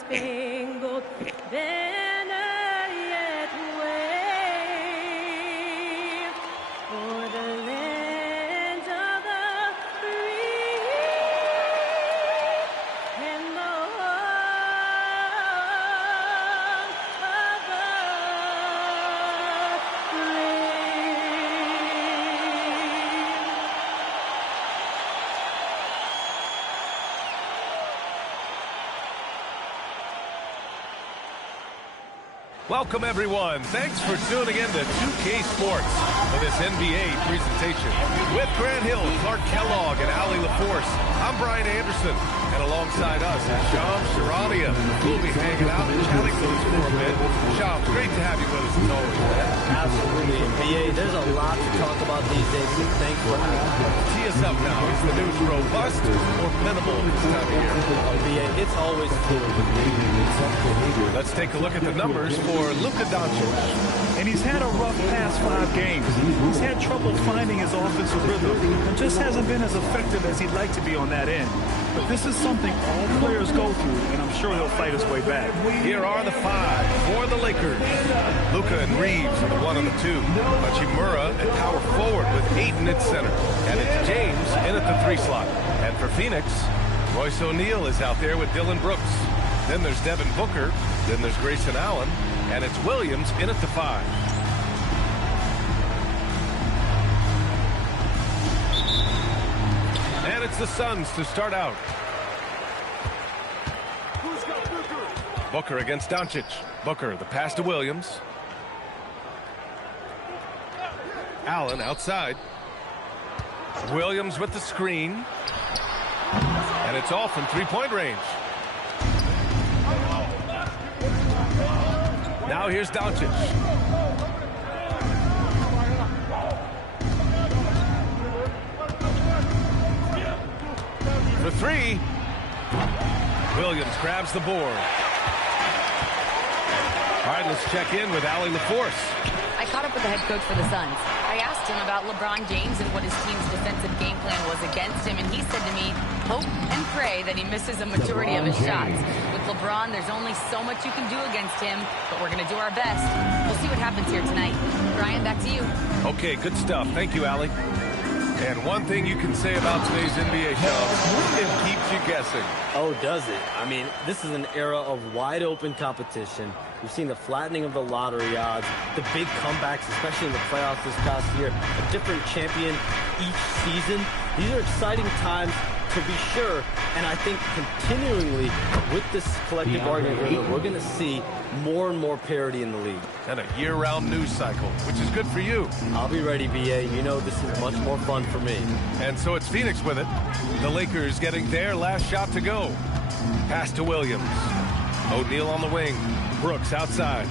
star-spangled banner yet wave for the land of the free and the home of the Welcome, everyone. Thanks for tuning in to 2K Sports for this NBA presentation. With Grant Hill, Clark Kellogg, and Ali LaForce, I'm Brian Anderson. And alongside us is Shams Charania. We'll be hanging out and chatting with us for a bit. Shams, great to have you with us as always. Absolutely. And BA, there's a lot to talk about these days, so thanks for having me. Tee us up now. Is the news robust or minimal this time of year? Oh, BA, it's always fluid. Let's take a look at the numbers for Luka Doncic. And he's had a rough past 5 games. He's had trouble finding his offensive rhythm and just hasn't been as effective as he'd like to be on that end. But this is something all players go through, and I'm sure he'll fight his way back. Here are the 5 for the Lakers. Luka and Reeves are the 1 and the 2. Hachimura at power forward with Ayton at center. And it's James in at the 3 slot. And for Phoenix, Royce O'Neal is out there with Dillon Brooks. Then there's Devin Booker. Then there's Grayson Allen. And it's Williams in at the 5. And it's the Suns to start out. Booker against Doncic. Booker, the pass to Williams. Allen outside. Williams with the screen. And it's all from three-point range. Now here's Doncic. For 3. Williams grabs the board. All right, let's check in with Ali LaForce. I caught up with the head coach for the Suns. I asked him about LeBron James and what his team's defensive game plan was against him, and he said to me, hope and pray that he misses a majority of his shots. With LeBron, there's only so much you can do against him, but we're going to do our best. We'll see what happens here tonight. Brian, back to you. Okay, good stuff. Thank you, Ali. And one thing you can say about today's NBA show, it keeps you guessing. Oh, does it? I mean, this is an era of wide-open competition. We've seen the flattening of the lottery odds, the big comebacks, especially in the playoffs this past year, a different champion each season. These are exciting times to be sure, and I think continually with this collective bargaining agreement, we're going to see more and more parity in the league. And a year-round news cycle, which is good for you. I'll be ready, BA. You know this is much more fun for me. And so it's Phoenix with it. The Lakers getting their last shot to go. Pass to Williams. O'Neal on the wing. Brooks outside.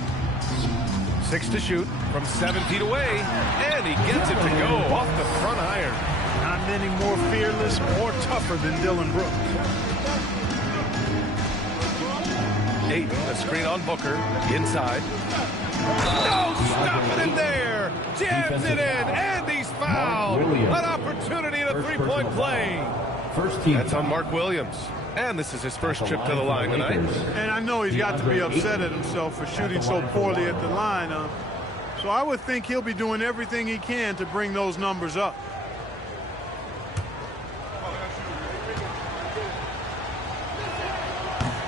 6 to shoot from 7 feet away. And he gets it to go off the front iron. Not many more fearless or tougher than Dillon Brooks. Ayton, a screen on Booker. Inside. No, stop it in there. Jams it in, and he's fouled. An opportunity in a three-point play. That's on Mark Williams. And this is his first trip to the line tonight. And I know he's got to be upset at himself for shooting so poorly at the line. So I would think he'll be doing everything he can to bring those numbers up.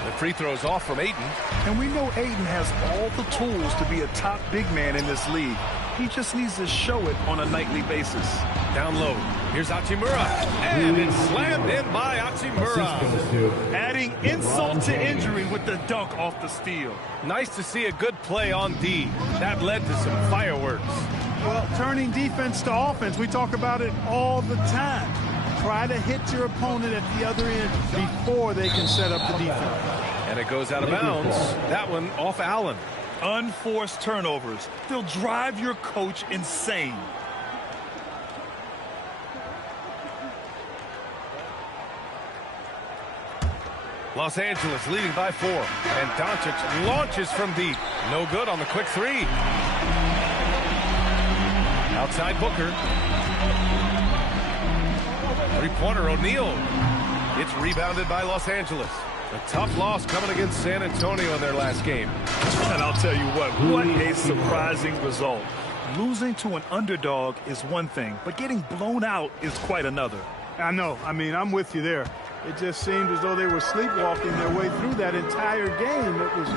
The free throw's off from Ayton. And we know Ayton has all the tools to be a top big man in this league. He just needs to show it on a nightly basis. Down low. Here's Hachimura. And it's slammed in by Hachimura. Adding insult to injury with the dunk off the steal. Nice to see a good play on D. That led to some fireworks. Well, turning defense to offense, we talk about it all the time. Try to hit your opponent at the other end before they can set up the defense. And it goes out of bounds. That one off Allen. Unforced turnovers. They'll drive your coach insane. Los Angeles leading by 4. And Doncic launches from deep. No good on the quick 3. Outside Booker. Three-pointer O'Neal. It's rebounded by Los Angeles. A tough loss coming against San Antonio in their last game. And I'll tell you what a surprising result. Losing to an underdog is one thing, but getting blown out is quite another. I know. I mean, I'm with you there. It just seemed as though they were sleepwalking their way through that entire game. It was,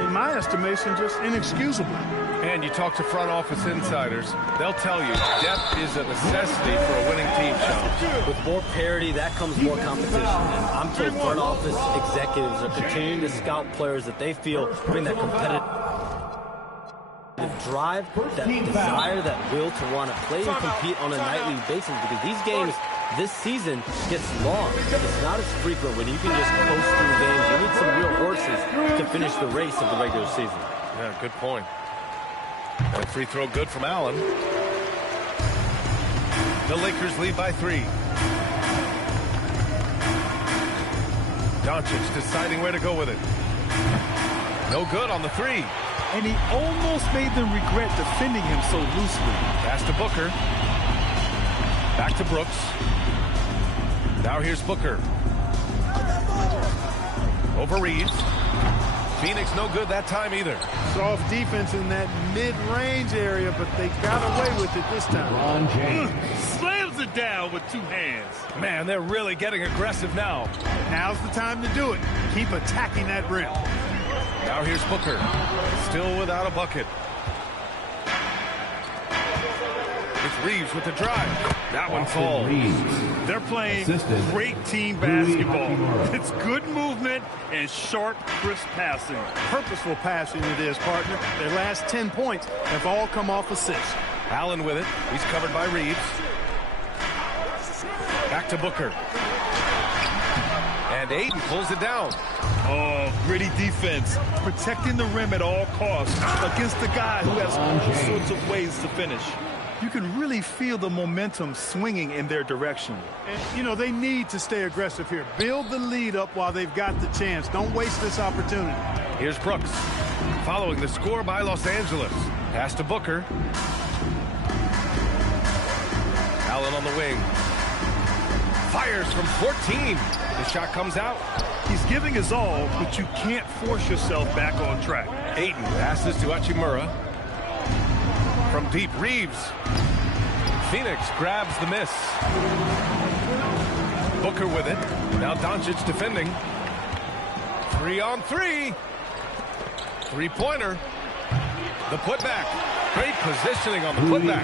in my estimation, just inexcusable. And you talk to front office insiders, they'll tell you depth is a necessity for a winning team, Sean. With more parity, that comes more competition. And I'm told front office executives are continuing to scout players that they feel bring that competitive drive, that desire, that will to want to play and compete on a nightly basis, because these games this season gets long. It's not as frequent when you can just coast through games. You need some real horses to finish the race of the regular season. Yeah, good point. That free throw good from Allen. The Lakers lead by 3. Doncic deciding where to go with it. No good on the 3. And he almost made them regret defending him so loosely. Pass to Booker. Back to Brooks. Now here's Booker. Over Reeves. Phoenix no good that time either. Soft defense in that mid-range area, but they got away with it this time. Slams it down with 2 hands. Man, they're really getting aggressive now. Now's the time to do it. Keep attacking that rim. Now here's Booker. Still without a bucket. It's Reeves with the drive. That one falls. They're playing great team basketball. It's good movement and sharp, crisp passing. Purposeful passing it is, partner. Their last 10 points have all come off assists. Allen with it. He's covered by Reeves. Back to Booker. And Ayton pulls it down. Oh, gritty defense. Protecting the rim at all costs against the guy who has all sorts of ways to finish. You can really feel the momentum swinging in their direction. And, you know, they need to stay aggressive here. Build the lead up while they've got the chance. Don't waste this opportunity. Here's Brooks. Following the score by Los Angeles. Pass to Booker. Allen on the wing. Fires from 14. The shot comes out. He's giving his all, but you can't force yourself back on track. Ayton passes to Hachimura. From deep, Reeves. Phoenix grabs the miss. Booker with it. Now Doncic defending. 3-on-3. Three-pointer. The putback. Great positioning on the putback.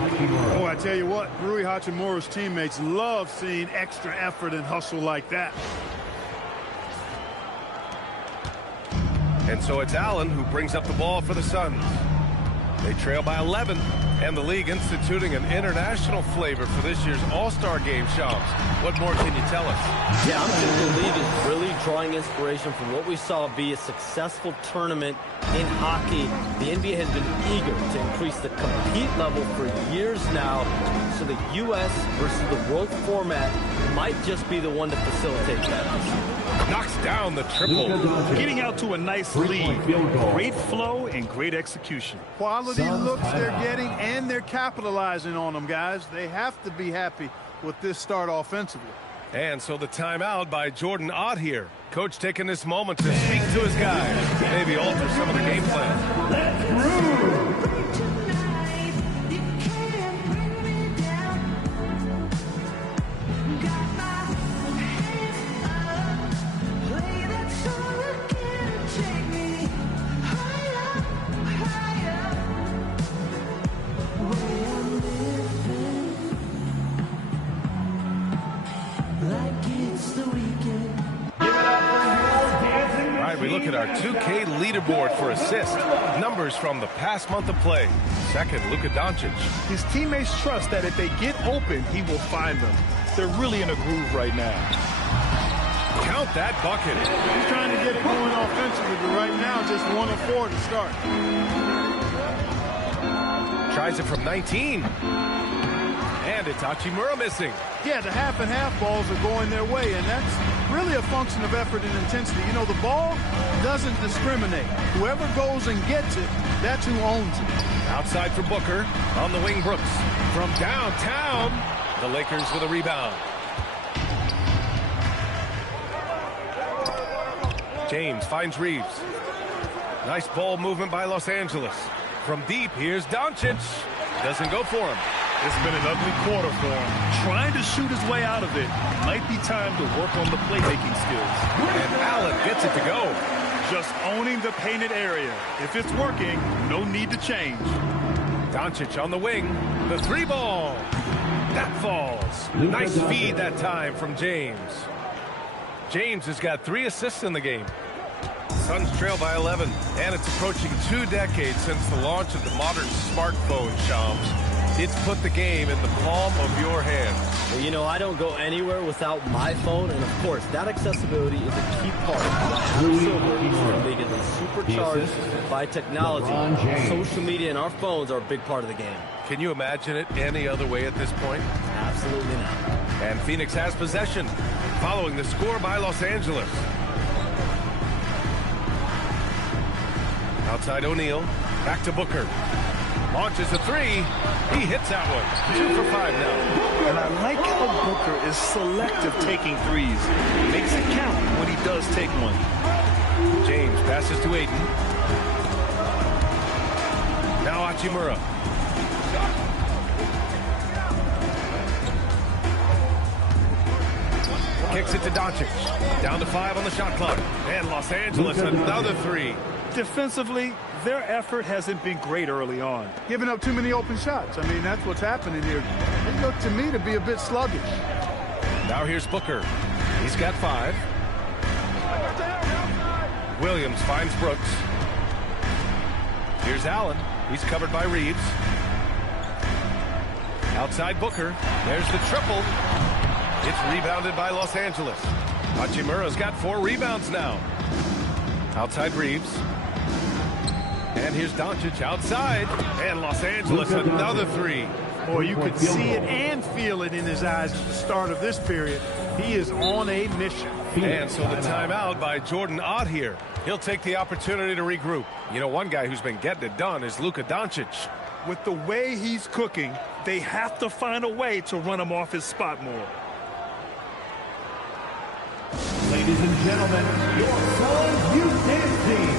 Oh, I tell you what, Rui Hachimura's teammates love seeing extra effort and hustle like that. And so it's Allen who brings up the ball for the Suns. They trail by 11, and the league instituting an international flavor for this year's All-Star Game, Shams. What more can you tell us? Yeah, I'm sure the league is really drawing inspiration from what we saw be a successful tournament in hockey. The NBA has been eager to increase the compete level for years now, so the U.S. versus the world format might just be the one to facilitate that. Knocks down the triple. Getting out to a nice lead. Great flow and great execution. Quality looks they're getting, and they're capitalizing on them, guys. They have to be happy with this start offensively. And so the timeout by Jordan Ott here. Coach taking this moment to speak to his guys, maybe alter some of the game plan. We look at our 2K leaderboard for assists. Numbers from the past month of play. Second, Luka Doncic. His teammates trust that if they get open, he will find them. They're really in a groove right now. Count that bucket. He's trying to get going offensively, but right now just 1 of 4 to start. Tries it from 19. And it's Hachimura missing. Yeah, the half and half balls are going their way, and that's really a function of effort and intensity. You know, the ball doesn't discriminate. Whoever goes and gets it, that's who owns it. Outside for Booker. On the wing, Brooks. From downtown, the Lakers with a rebound. James finds Reeves. Nice ball movement by Los Angeles. From deep, here's Doncic. Doesn't go for him. It's been an ugly quarter for him. Trying to shoot his way out of it. Might be time to work on the playmaking skills. And Allen gets it to go. Just owning the painted area. If it's working, no need to change. Doncic on the wing. The three ball. That falls. Nice feed that time from James. James has got 3 assists in the game. Suns trail by 11, and it's approaching 2 decades since the launch of the modern smartphone, Shams. It's put the game in the palm of your hand. Well, you know, I don't go anywhere without my phone, and of course, that accessibility is a key part of the Silver League, and it's supercharged by technology. Social media and our phones are a big part of the game. Can you imagine it any other way at this point? Absolutely not. And Phoenix has possession, following the score by Los Angeles. Outside O'Neal, back to Booker. Launches a 3. He hits that one. 2 for 5 now. And I like how Booker is selective taking threes. Makes it count when he does take one. James passes to Ayton. Now Hachimura. Kicks it to Doncic. Down to 5 on the shot clock. And Los Angeles another 3. Defensively, their effort hasn't been great early on. Giving up too many open shots. I mean, that's what's happening here. They look to me to be a bit sluggish. Now here's Booker. He's got 5. Williams finds Brooks. Here's Allen. He's covered by Reeves. Outside Booker. There's the triple. It's rebounded by Los Angeles. Hachimura's got 4 rebounds now. Outside Reeves. And here's Doncic outside. And Los Angeles another 3. Boy, you could see it and feel it in his eyes at the start of this period. He is on a mission. And so the timeout by Jordan Ott here. He'll take the opportunity to regroup. You know, one guy who's been getting it done is Luka Doncic. With the way he's cooking, they have to find a way to run him off his spot more. Ladies and gentlemen, your Suns Youth Dance Team.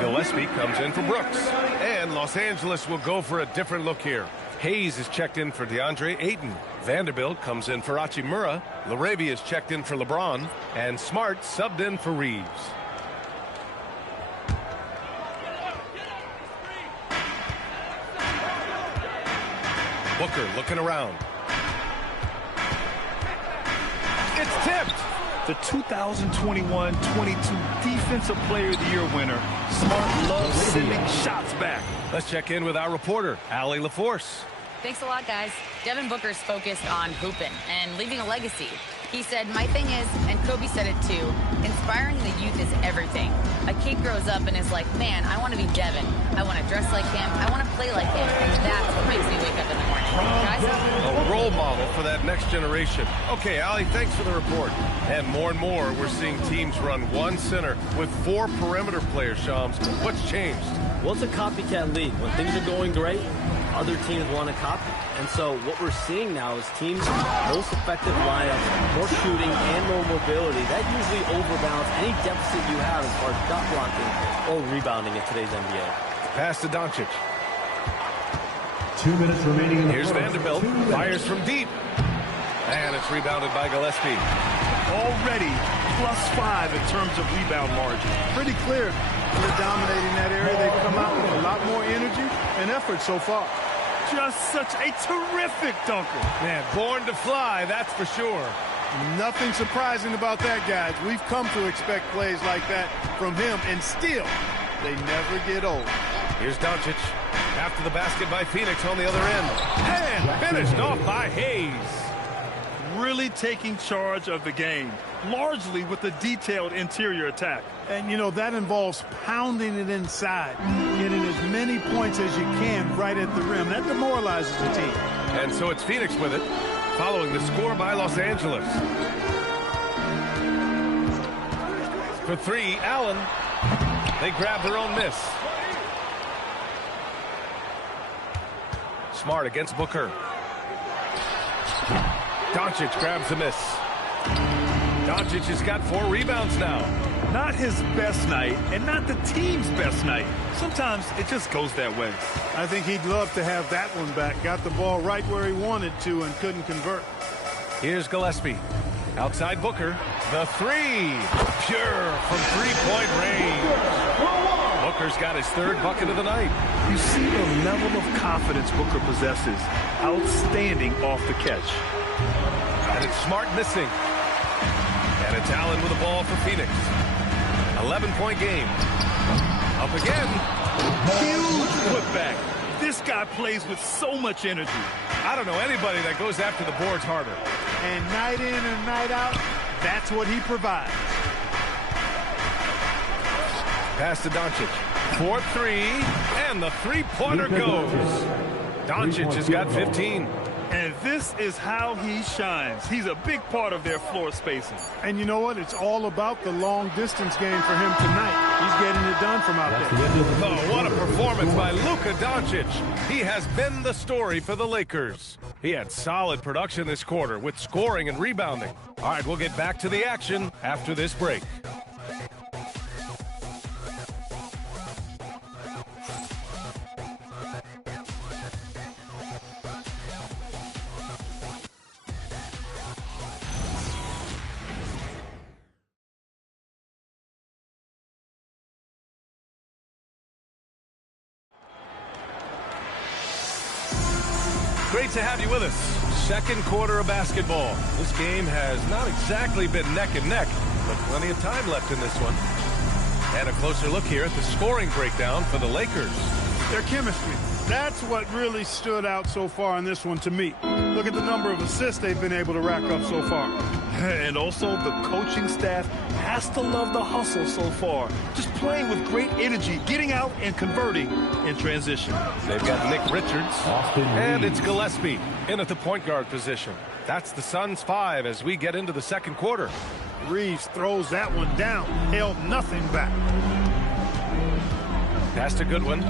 Gillespie comes in for Brooks. And Los Angeles will go for a different look here. Hayes is checked in for DeAndre Ayton. Vanderbilt comes in for Hachimura. LaRavia is checked in for LeBron. And Smart subbed in for Reeves. Booker looking around. It's tipped. The 2021-22 Defensive Player of the Year winner. Smart loves sending shots back. Let's check in with our reporter, Allie LaForce. Thanks a lot, guys. Devin Booker's focused on hooping and leaving a legacy. He said, my thing is, and Kobe said it too, inspiring the youth is everything. A kid grows up and is like, man, I want to be Devin. I want to dress like him. I want to play like him. And that's what makes me wake up in the morning. Guys? A role model for that next generation. Okay, Allie, thanks for the report. And more, we're seeing teams run one center with 4 perimeter players, Shams. What's changed? Well, it's a copycat league. When things are going great, other teams want to copy. And so what we're seeing now is teams most effective lineups, more shooting and more mobility. That usually overbalances any deficit you have as far as shot blocking or rebounding in today's NBA. Pass to Doncic. 2 minutes remaining in the Here's first. Vanderbilt. Fires from deep. And it's rebounded by Gillespie. already +5 in terms of rebound margin. Pretty clear. They're dominating that area. They've come out with a lot more energy and effort so far. Just such a terrific dunker. Man, born to fly, that's for sure. Nothing surprising about that, guys. We've come to expect plays like that from him, and still, they never get old. Here's Doncic. After the basket by Phoenix on the other end. And finished off by Hayes. Really taking charge of the game, largely with a detailed interior attack. And, you know, that involves pounding it inside, getting as many points as you can right at the rim. That demoralizes the team. And so it's Phoenix with it, following the score by Los Angeles. For three, Allen. They grab their own miss. Smart against Booker. Doncic grabs the miss. Doncic has got 4 rebounds now. Not his best night, and not the team's best night. Sometimes it just goes that way. I think he'd love to have that one back. Got the ball right where he wanted to and couldn't convert. Here's Gillespie. Outside Booker. The three. Pure from three-point range. Booker's got his 3rd bucket of the night. You see the level of confidence Booker possesses. Outstanding off the catch. And it's Smart missing. And it's Allen with the ball for Phoenix. 11-point game. Up again. Huge putback. This guy plays with so much energy. I don't know anybody that goes after the boards harder. And night in and night out, that's what he provides. Pass to Doncic. 4-3, and the three-pointer goes. Doncic has got 15. And this is how he shines. He's a big part of their floor spacing. And you know what? It's all about the long-distance game for him tonight. He's getting it done from out there. Oh, what a performance by Luka Doncic. He has been the story for the Lakers. He had solid production this quarter with scoring and rebounding. All right, we'll get back to the action after this break. Great to have you with us. Second quarter of basketball. This game has not exactly been neck and neck, but plenty of time left in this one. And a closer look here at the scoring breakdown for the Lakers. Their chemistry. That's what really stood out so far in this one to me. Look at the number of assists they've been able to rack up so far. And also the coaching staff has to love the hustle so far. Just playing with great energy, getting out and converting in transition. They've got Nick Richards, and it's Gillespie in at the point guard position. That's the Suns' 5 as we get into the second quarter. Reeves throws that one down, held nothing back. Pass to Goodwin.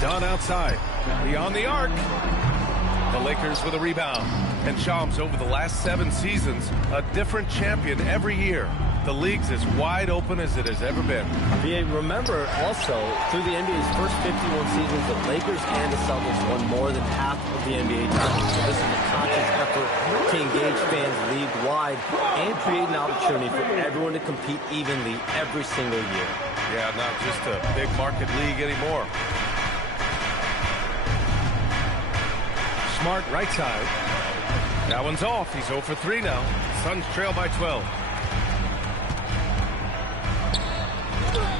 Dunn outside. Beyond the arc. The Lakers with a rebound. And Shams, over the last 7 seasons, a different champion every year. The league's as wide open as it has ever been. Remember also, through the NBA's first 51 seasons, the Lakers and the Celtics won more than half of the NBA titles. So this is a conscious effort to engage fans league-wide and create an opportunity for everyone to compete evenly every single year. Yeah, not just a big market league anymore. Smart right side. That one's off. He's 0 for 3 now. Suns trail by 12.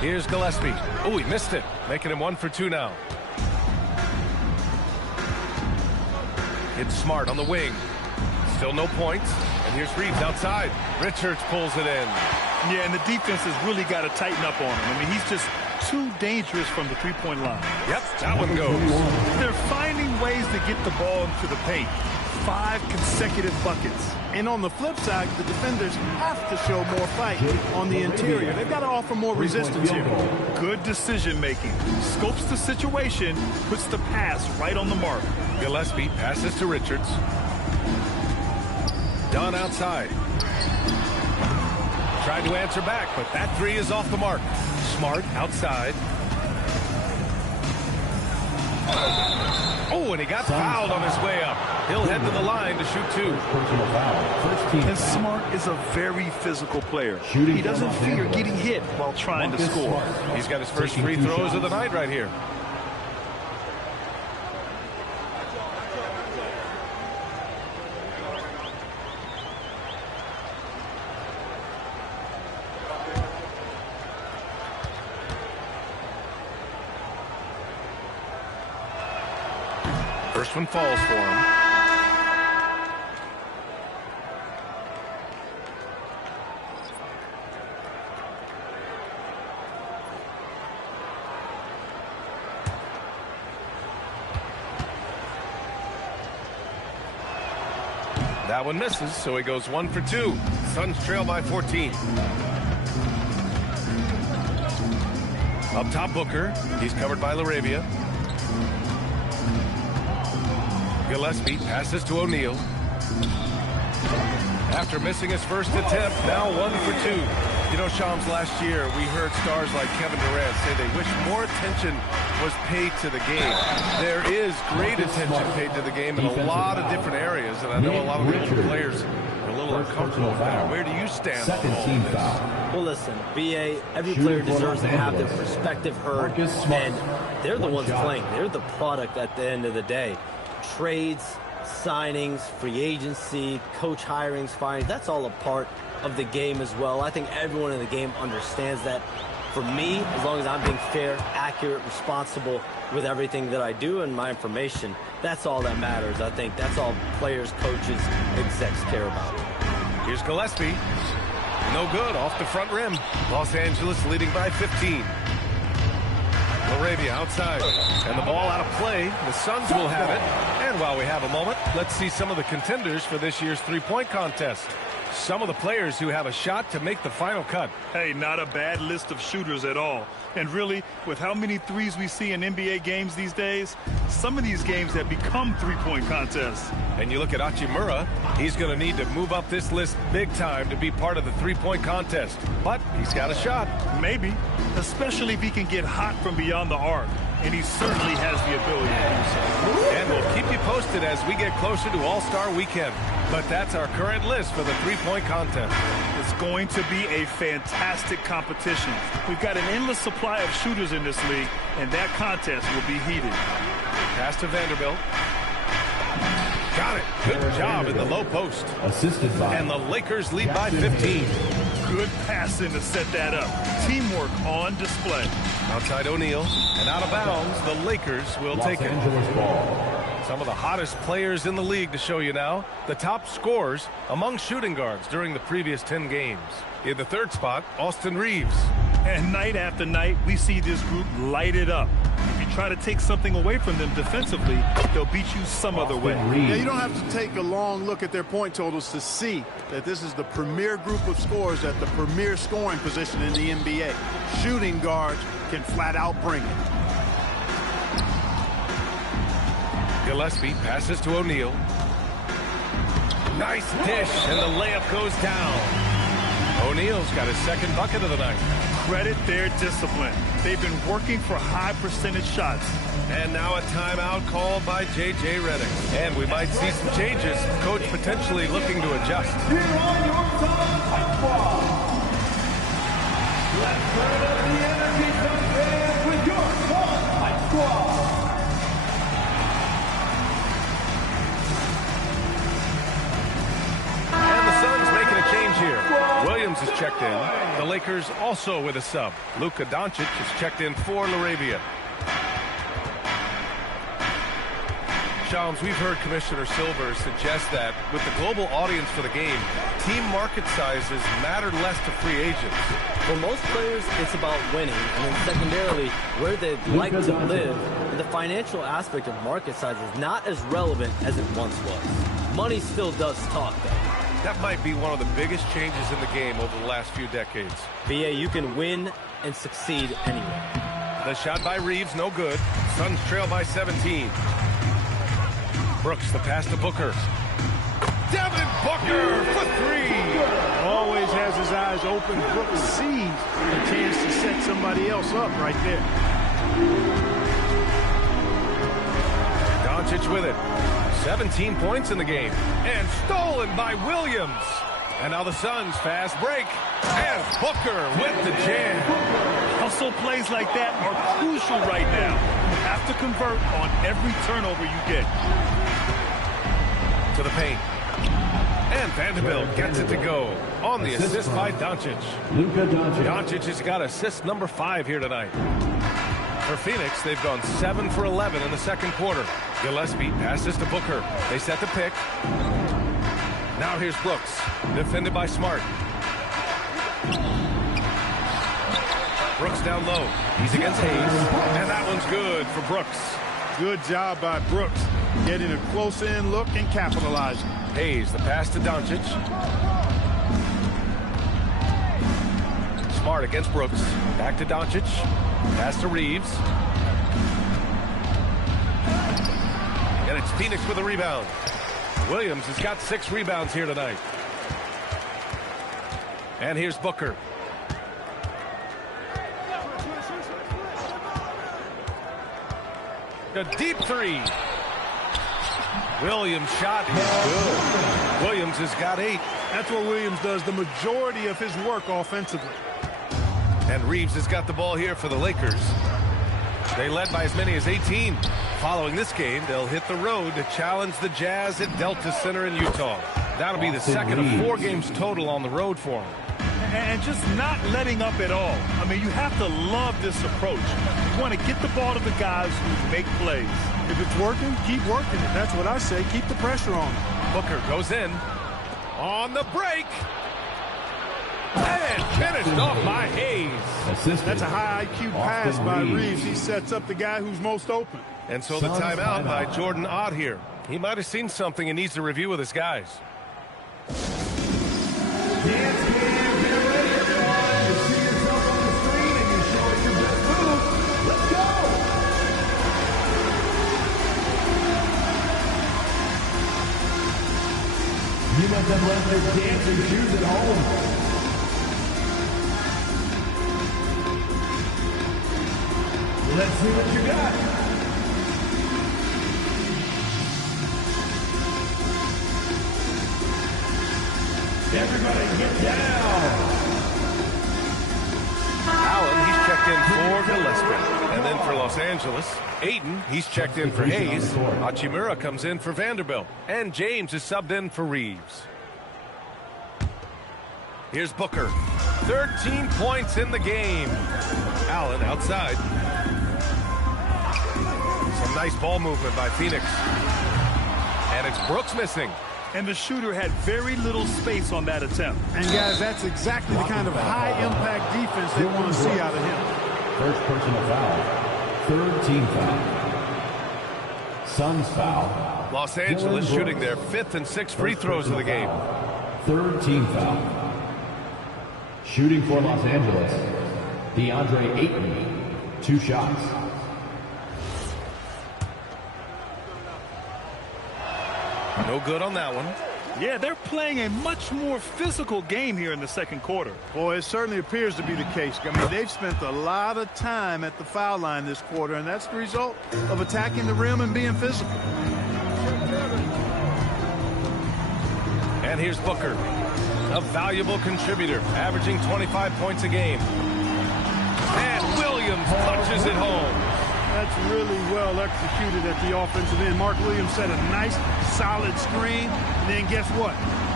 Here's Gillespie. Oh, he missed it. Making him 1 for 2 now. It's Smart on the wing. Still no points. And here's Reeves outside. Richards pulls it in. Yeah, and the defense has really got to tighten up on him. I mean, he's just too dangerous from the three-point line. Yep, that one goes. They're finding ways to get the ball into the paint. 5 consecutive buckets. And on the flip side, the defenders have to show more fight on the interior. They've got to offer more resistance here. Good decision-making. Scopes the situation, puts the pass right on the mark. Gillespie passes to Richards. Dunn outside. Tried to answer back, but that 3 is off the mark. Smart outside. Oh, Oh, and he got fouled on his way up. He'll head to the line to shoot 2. Personal foul. First team And foul. Smart is a very physical player. Shooting He doesn't from fear Vanderbilt. getting hit while trying to Marcus score. Smart. He's got his first Taking free 2 throws of the shots. night right here. First one falls for him. That one misses, so he goes 1 for 2. Suns trail by 14. Up top, Booker. He's covered by LaRavia. Gillespie passes to O'Neal. After missing his first attempt, now 1 for 2. You know, Shams, last year we heard stars like Kevin Durant say they wish more attention was paid to the game. There is great attention paid to the game in a lot of different areas, and I know a lot of the older players are a little uncomfortable with that. Where do you stand on Second all team this? foul. Well, listen, BA, every Shooting player for deserves to Los have their Angeles. perspective heard, Marcus Smart. and they're the One ones shot. playing. They're the product at the end of the day. Trades, signings, free agency, coach hirings, firings, that's all a part of the game as well. I think everyone in the game understands that. For me, as long as I'm being fair, accurate, responsible with everything that I do and my information, that's all that matters. I think that's all players, coaches, execs care about. Here's Gillespie. No good, off the front rim. Los Angeles leading by 15. LaRavia outside. And the ball out of play. The Suns will have it. And while we have a moment, let's see some of the contenders for this year's three-point contest. Some of the players who have a shot to make the final cut. Hey, not a bad list of shooters at all. And really, with how many threes we see in NBA games these days, some of these games have become three-point contests. And you look at Hachimura, he's going to need to move up this list big time to be part of the three-point contest. But he's got a shot. Maybe, especially if he can get hot from beyond the arc. And he certainly has the ability to do so. And we'll keep you posted as we get closer to All-Star Weekend. But that's our current list for the three-point contest. It's going to be a fantastic competition. We've got an endless supply of shooters in this league, and that contest will be heated. Pass to Vanderbilt. Got it. Good job in the low post. Assisted by. And the Lakers lead by 15. Good passing to set that up. Teamwork on display. Outside O'Neal. And out of bounds, the Lakers will Los take it. Angeles ball. Some of the hottest players in the league to show you now. The top scorers among shooting guards during the previous 10 games. In the third spot, Austin Reeves. And night after night, we see this group light it up. If you try to take something away from them defensively, they'll beat you some other way. Yeah, you don't have to take a long look at their point totals to see that this is the premier group of scorers at the premier scoring position in the NBA. Shooting guards can flat out bring it. Gillespie passes to O'Neal. Nice dish, and the layup goes down. O'Neal's got his second bucket of the night. Credit their discipline. They've been working for high percentage shots. And now a timeout called by J.J. Redick. And we might see some changes. Coach potentially looking to adjust. Here on your side, Mike Squad. Let's turn up the energy contest with your son, Mike Squad. And the Suns making a change here. Williams is checked in. The Lakers also with a sub. Luka Doncic is checked in for LaRavia. Shams, we've heard Commissioner Silver suggest that with the global audience for the game, team market sizes matter less to free agents. For most players, it's about winning, and then secondarily, where they'd like to live. The financial aspect of market size is not as relevant as it once was. Money still does talk, though. That might be one of the biggest changes in the game over the last few decades. BA, you can win and succeed anywhere. The shot by Reeves, no good. Suns trail by 17. Brooks, the pass to Booker. Devin Booker for three. Always has his eyes open. Brooks sees a chance to set somebody else up right there. Doncic Doncic with it. 17 points in the game. And stolen by Williams. And now the Suns fast break. And Booker with the jam. Hustle plays like that are crucial right now. You have to convert on every turnover you get. To the paint. And Vanderbilt gets it to go on the assist by Doncic. Luka Doncic. Doncic has got assist number 5 here tonight. For Phoenix, they've gone 7 for 11 in the second quarter. Gillespie passes to Booker. They set the pick. Now here's Brooks, defended by Smart. Brooks down low. He's against Hayes. And that one's good for Brooks. Good job by Brooks, getting a close-in look and capitalizing. Hayes, the pass to Doncic. Smart against Brooks. Back to Doncic. Pass to Reeves. And it's Phoenix with a rebound. Williams has got 6 rebounds here tonight. And here's Booker. A deep 3. Williams' shot is good. Williams has got 8. That's what Williams does the majority of his work offensively. And Reeves has got the ball here for the Lakers. They led by as many as 18. Following this game, they'll hit the road to challenge the Jazz at Delta Center in Utah. That'll be the second of 4 games total on the road for them. And just not letting up at all. I mean, you have to love this approach. You want to get the ball to the guys who make plays. If it's working, keep working it. That's what I say. Keep the pressure on. Booker goes in. On the break. And finished off by Hayes. That's a high IQ pass by Reeves. He sets up the guy who's most open. And so the timeout by Jordan Ott here. He might have seen something and needs to review with his guys. You must have left their dancing shoes at home. Let's see what you got. Everybody get down. Allen, he's checked in for Gillespie. And then for Los Angeles, Ayton, he's checked in for Hayes. Hachimura comes in for Vanderbilt. And James is subbed in for Reeves. Here's Booker. 13 points in the game. Allen outside. Some nice ball movement by Phoenix. And it's Brooks missing. And the shooter had very little space on that attempt. And guys, that's exactly the kind of high-impact defense they want to see out of him. First personal foul. Third team foul. Suns foul. Los Angeles shooting their 5th and 6th free throws of the game. Third team foul. Shooting for Los Angeles, DeAndre Ayton. 2 shots. No good on that one. Yeah, they're playing a much more physical game here in the second quarter. Boy, it certainly appears to be the case. I mean, they've spent a lot of time at the foul line this quarter, and that's the result of attacking the rim and being physical. And here's Booker, a valuable contributor, averaging 25 points a game. And Williams punches it home. That's really well executed at the offensive end. Mark Williams set a nice, solid screen, and then guess what?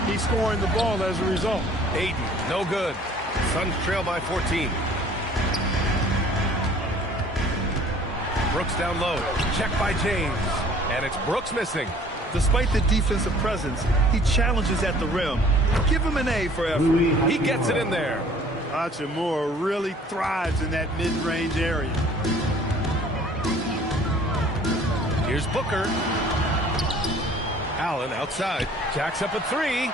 He's scoring the ball as a result. Ayton, no good. Suns trail by 14. Brooks down low. Check by James. And it's Brooks missing. Despite the defensive presence, he challenges at the rim. Give him an A for effort. He gets it in there. Hachimura really thrives in that mid-range area. Here's Booker. Allen outside. Jacks up a 3.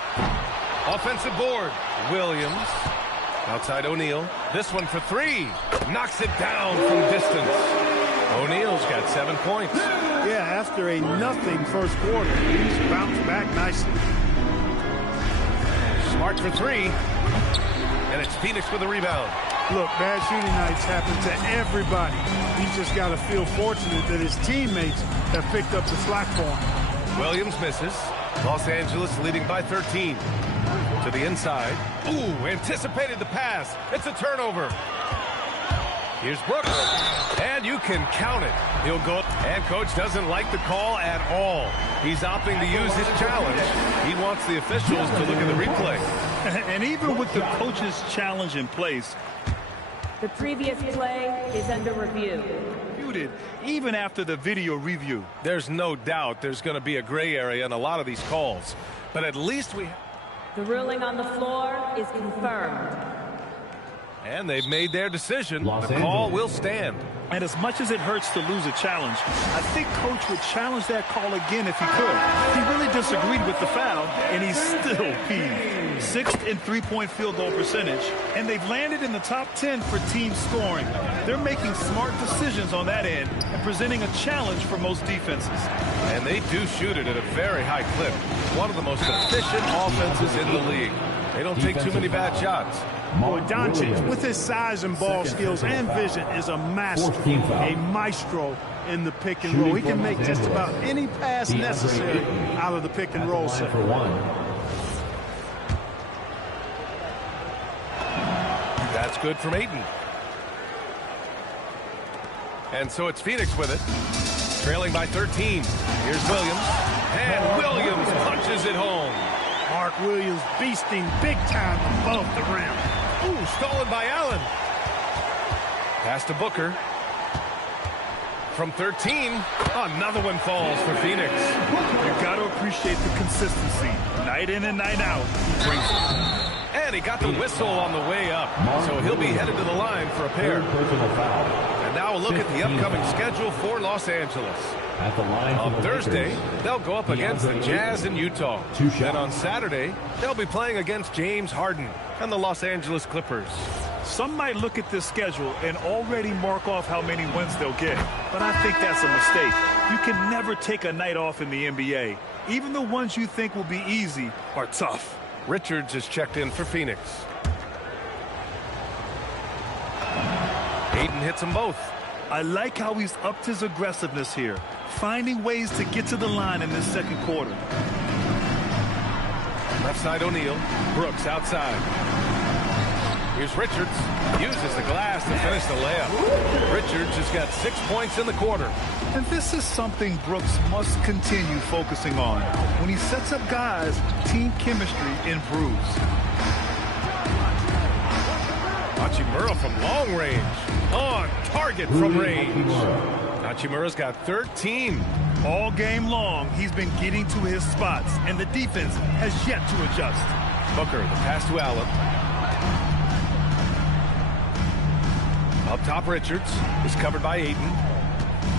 Offensive board. Williams. Outside O'Neal. This one for 3. Knocks it down from distance. O'Neal's got 7 points. Yeah, after a nothing first quarter, he's bounced back nicely. Smart for 3. And it's Phoenix with a rebound. Look, bad shooting nights happen to everybody. He's just got to feel fortunate that his teammates have picked up the slack for him. Williams misses. Los Angeles leading by 13. To the inside. Ooh, anticipated the pass. It's a turnover. Here's Brooks. And you can count it. He'll go. And coach doesn't like the call at all. He's opting to use his challenge. He wants the officials to look at the replay. And even with the coach's challenge in place, The previous play is under review. even after the video review. There's no doubt there's going to be a gray area in a lot of these calls. But at least we... The ruling on the floor is confirmed. And they've made their decision. Los The call Angeles. will stand. And as much as it hurts to lose a challenge, I think Coach would challenge that call again if he could. He really disagreed with the foul, and he's still peeved. 6th in three-point field goal percentage, and they've landed in the top 10 for team scoring. They're making smart decisions on that end and presenting a challenge for most defenses. And they do shoot it at a very high clip. One of the most efficient offenses in the league. They don't take too many bad shots. Boy, Doncic, with his size and ball skills and vision, is a master, a maestro in the pick and roll. He can make just about any pass necessary out of the pick and roll set. That's good from Ayton. And so it's Phoenix with it. Trailing by 13. Here's Williams. And Williams punches it home. Mark Williams beasting big time above the rim. Ooh, stolen by Allen. Pass to Booker. From 13, another one falls for Phoenix. You've got to appreciate the consistency. Night in and night out, he brings it. And he got the whistle on the way up. So he'll be headed to the line for a pair. And now a look at the upcoming schedule for Los Angeles. On Thursday, they'll go up against the Jazz in Utah. Then on Saturday, they'll be playing against James Harden and the Los Angeles Clippers. Some might look at this schedule and already mark off how many wins they'll get. But I think that's a mistake. You can never take a night off in the NBA. Even the ones you think will be easy are tough. Richards is checked in for Phoenix. Ayton hits them both. I like how he's upped his aggressiveness here, finding ways to get to the line in this second quarter. Left side O'Neal. Brooks outside. Here's Richards. Uses the glass to finish the layup. Richards has got 6 points in the quarter. And this is something Brooks must continue focusing on. When he sets up guys, team chemistry improves. Hachimura from long range. On target from range. Hachimura's got 13. All game long, he's been getting to his spots, and the defense has yet to adjust. Booker, the pass to Allen. Up top, Richards is covered by Ayton.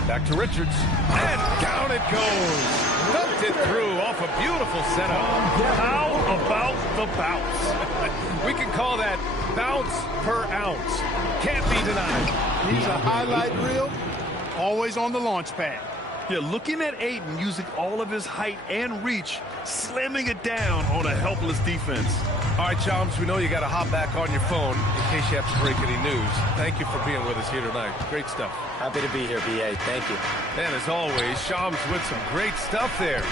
Back to Richards. And down it goes. Dumped it through off a beautiful setup. How about the bounce? We can call that bounce per ounce. Can't be denied. He's a highlight reel, always on the launch pad. Yeah, looking at Ayton using all of his height and reach, slamming it down on a helpless defense. All right, Chums, we know you got to hop back on your phone in case you have to break any news. Thank you for being with us here tonight. Great stuff. Happy to be here, B.A. Thank you. And as always, Shams with some great stuff there.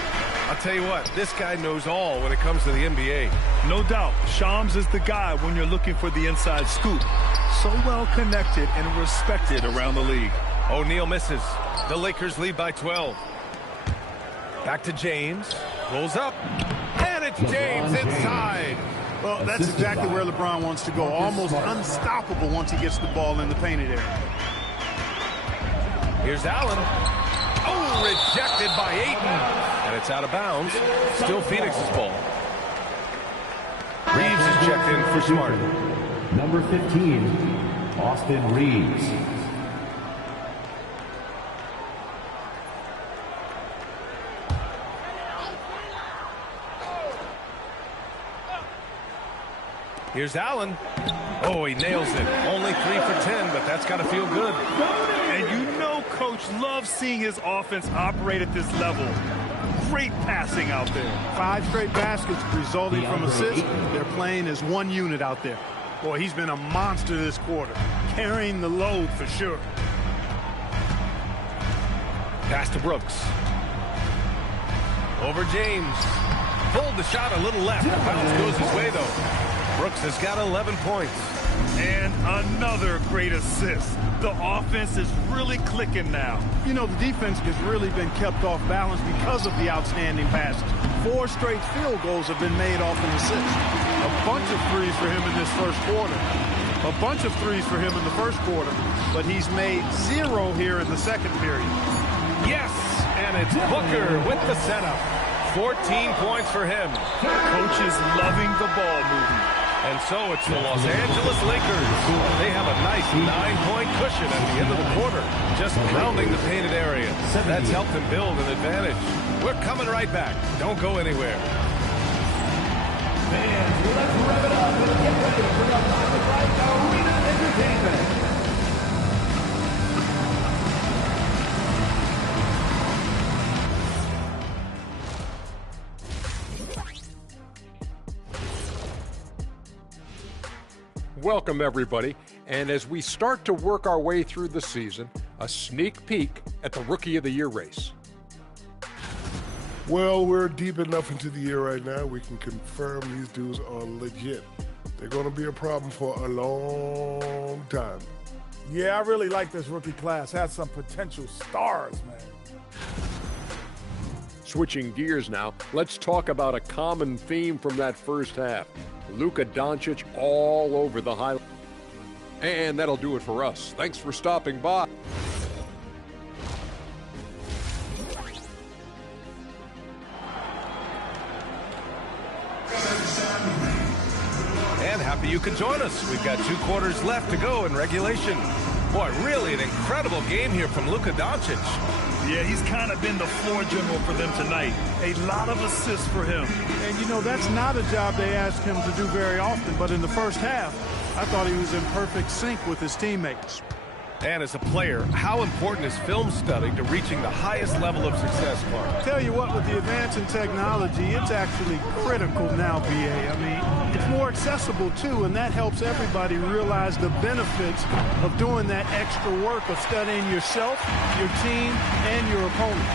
I'll tell you what, this guy knows all when it comes to the NBA. No doubt, Shams is the guy when you're looking for the inside scoop. So well connected and respected around the league. O'Neal misses. The Lakers lead by 12. Back to James. Rolls up. And it's James inside. Well, that's exactly where LeBron wants to go. Almost unstoppable once he gets the ball in the painted area. Here's Allen. Oh, rejected by Ayton. And it's out of bounds. Still Phoenix's ball. Reeves is checked in for Smart. Number 15, Austin Reeves. Here's Allen. Oh, he nails it. Only 3 for 10, but that's got to feel good. And you know Coach loves seeing his offense operate at this level. Great passing out there. 5 straight baskets resulting from assists. They're playing as one unit out there. Boy, he's been a monster this quarter, carrying the load for sure. Pass to Brooks. Over James. Pulled the shot a little left. The bounce goes his way, though. Brooks has got 11 points. And another great assist. The offense is really clicking now. You know, the defense has really been kept off balance because of the outstanding passes. 4 straight field goals have been made off an assist. A bunch of threes for him in this first quarter. A bunch of threes for him in the first quarter. But he's made 0 here in the second period. Yes, and it's Booker with the setup. 14 points for him. Coach is loving the ball movement. And so it's the Los Angeles Lakers. They have a nice 9-point cushion at the end of the quarter, just pounding the painted area. That's helped them build an advantage. We're coming right back. Don't go anywhere. Fans, let's rev it up and get ready for the Live Arena Entertainment. Welcome, everybody. And as we start to work our way through the season, a sneak peek at the Rookie of the Year race. Well, we're deep enough into the year right now, we can confirm these dudes are legit. They're going to be a problem for a long time. Yeah, I really like this rookie class. Has some potential stars, man. Switching gears now, let's talk about a common theme from that first half. Luka Doncic all over the highlight. And that'll do it for us. Thanks for stopping by. And happy you could join us. We've got 2 quarters left to go in regulation. Boy, really an incredible game here from Luka Doncic. Yeah, he's kind of been the floor general for them tonight. A lot of assists for him. And, you know, that's not a job they ask him to do very often. But in the first half, I thought he was in perfect sync with his teammates. And as a player, how important is film study to reaching the highest level of success, Mark? Tell you what, with the advance in technology, it's actually critical now, BA. I mean, it's more accessible, too, and that helps everybody realize the benefits of doing that extra work of studying yourself, your team, and your opponent.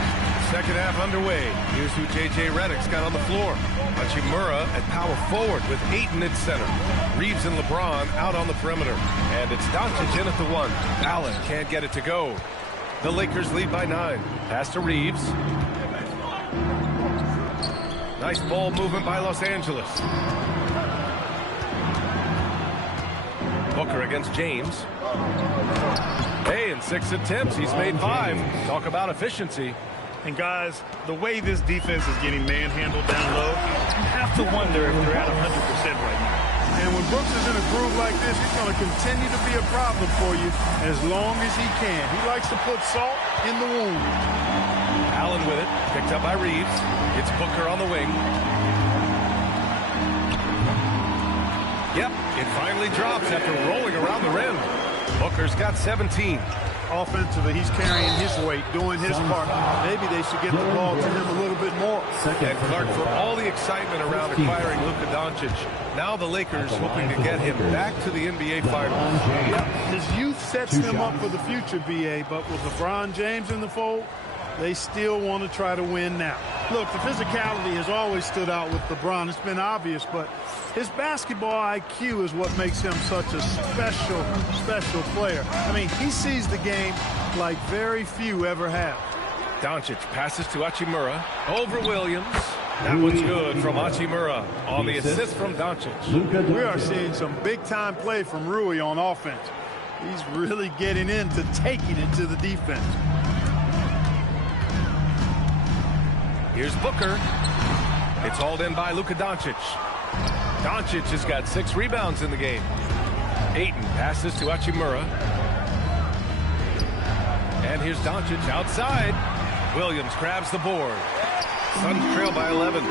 Second half underway. Here's who J.J. Redick's got on the floor. Hachimura at power forward with Ayton at center. Reeves and LeBron out on the perimeter. And it's Doncic in at the 1. Allen can't get it to go. The Lakers lead by 9. Pass to Reeves. Nice ball movement by Los Angeles. Booker against James. Hey, in 6 attempts, he's made 5. Talk about efficiency. And guys, the way this defense is getting manhandled down low, you have to wonder if they're at 100% right now. And when Brooks is in a groove like this, he's going to continue to be a problem for you as long as he can. He likes to put salt in the wound. Allen with it, picked up by Reeves. It's Booker on the wing. Yep, it finally drops after rolling around the rim. Booker's got 17. Offensively, he's carrying his weight, doing his part. Maybe they should get the ball to him a little bit more. And Clark, for all the excitement around acquiring Luka Doncic, now the Lakers hoping to get him back to the NBA Finals. Yep, his youth sets him up for the future, BA, but with LeBron James in the fold, they still want to try to win now. Look, the physicality has always stood out with LeBron. It's been obvious, but his basketball IQ is what makes him such a special player. I mean, he sees the game like very few ever have. Doncic passes to Hachimura. Over Williams. That one's good from Hachimura on the assist from Doncic. We are seeing some big-time play from Rui on offense. He's really getting into taking it to the defense. Here's Booker. It's hauled in by Luka Doncic. Doncic has got 6 rebounds in the game. Ayton passes to Hachimura. And here's Doncic outside. Williams grabs the board. Suns trail by 11.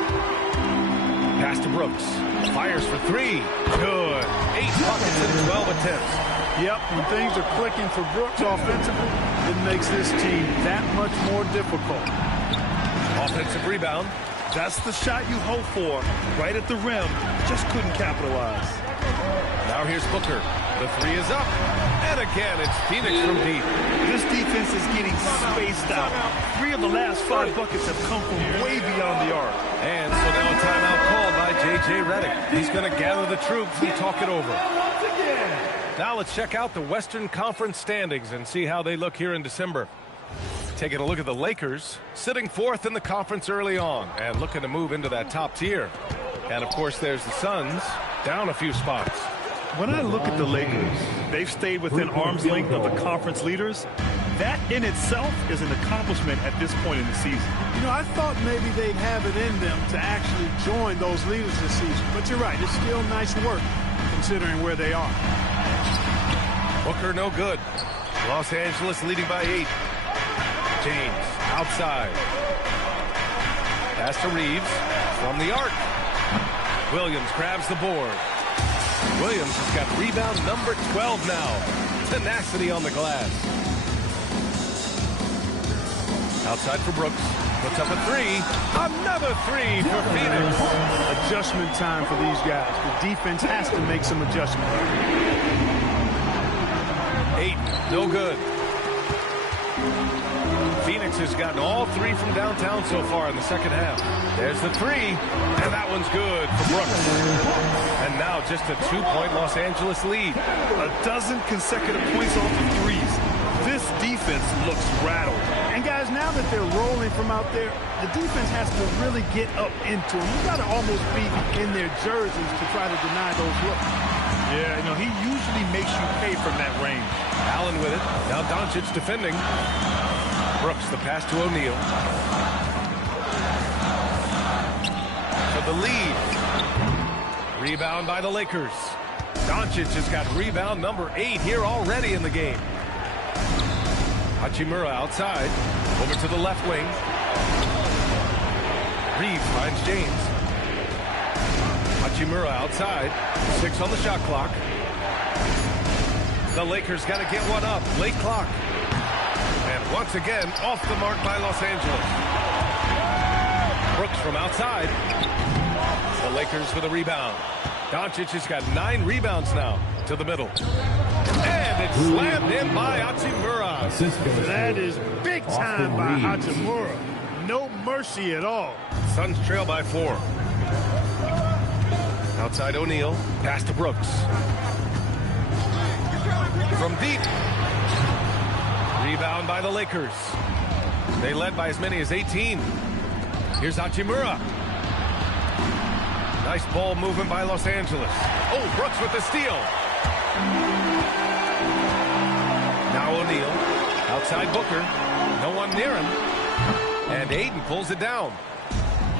Pass to Brooks. Fires for 3. Good. 8 buckets in 12 attempts. Yep, when things are clicking for Brooks offensively, it makes this team that much more difficult. Offensive rebound. That's the shot you hope for. Right at the rim. Just couldn't capitalize. Now here's Booker. The three is up. And again, it's Phoenix from deep. This defense is getting spaced out. 3 of the last 5 buckets have come from way beyond the arc. And so now a timeout called by J.J. Redick. He's going to gather the troops and talk it over. Now let's check out the Western Conference standings and see how they look here in December. Taking a look at the Lakers, sitting 4th in the conference early on and looking to move into that top tier. And, of course, there's the Suns, down a few spots. When I look at the Lakers, they've stayed within arm's length of the conference leaders. That in itself is an accomplishment at this point in the season. You know, I thought maybe they'd have it in them to actually join those leaders this season. But you're right, it's still nice work considering where they are. Booker no good. Los Angeles leading by 8. James outside. Pass to Reeves from the arc. Williams grabs the board. Williams has got rebound number 12 now. Tenacity on the glass. Outside for Brooks. Puts up a 3. Another 3 for Phoenix. Adjustment time for these guys. The defense has to make some adjustment. 8, no good. Phoenix has gotten all 3 from downtown so far in the second half. There's the 3, and that one's good for Brooks. And now just a 2-point Los Angeles lead. A dozen consecutive points off of threes. This defense looks rattled. And guys, now that they're rolling from out there, the defense has to really get up into them. You got to almost be in their jerseys to try to deny those looks. Yeah, you know, he usually makes you pay from that range. Allen with it. Now Doncic defending. Brooks, the pass to O'Neal. For the lead. Rebound by the Lakers. Doncic has got rebound number 8 here already in the game. Hachimura outside. Over to the left wing. Reeves finds James. Hachimura outside. 6 on the shot clock. The Lakers got to get one up. Late clock. And once again, off the mark by Los Angeles. Brooks from outside. The Lakers with a rebound. Doncic has got 9 rebounds now to the middle. And it's slammed in by Hachimura. That is big time by Hachimura. No mercy at all. Suns trail by 4. Outside O'Neal. Pass to Brooks. From deep. Rebound by the Lakers. They led by as many as 18. Here's Hachimura. Nice ball movement by Los Angeles. Oh, Brooks with the steal. Now O'Neal. Outside Booker. No one near him. And Ayton pulls it down.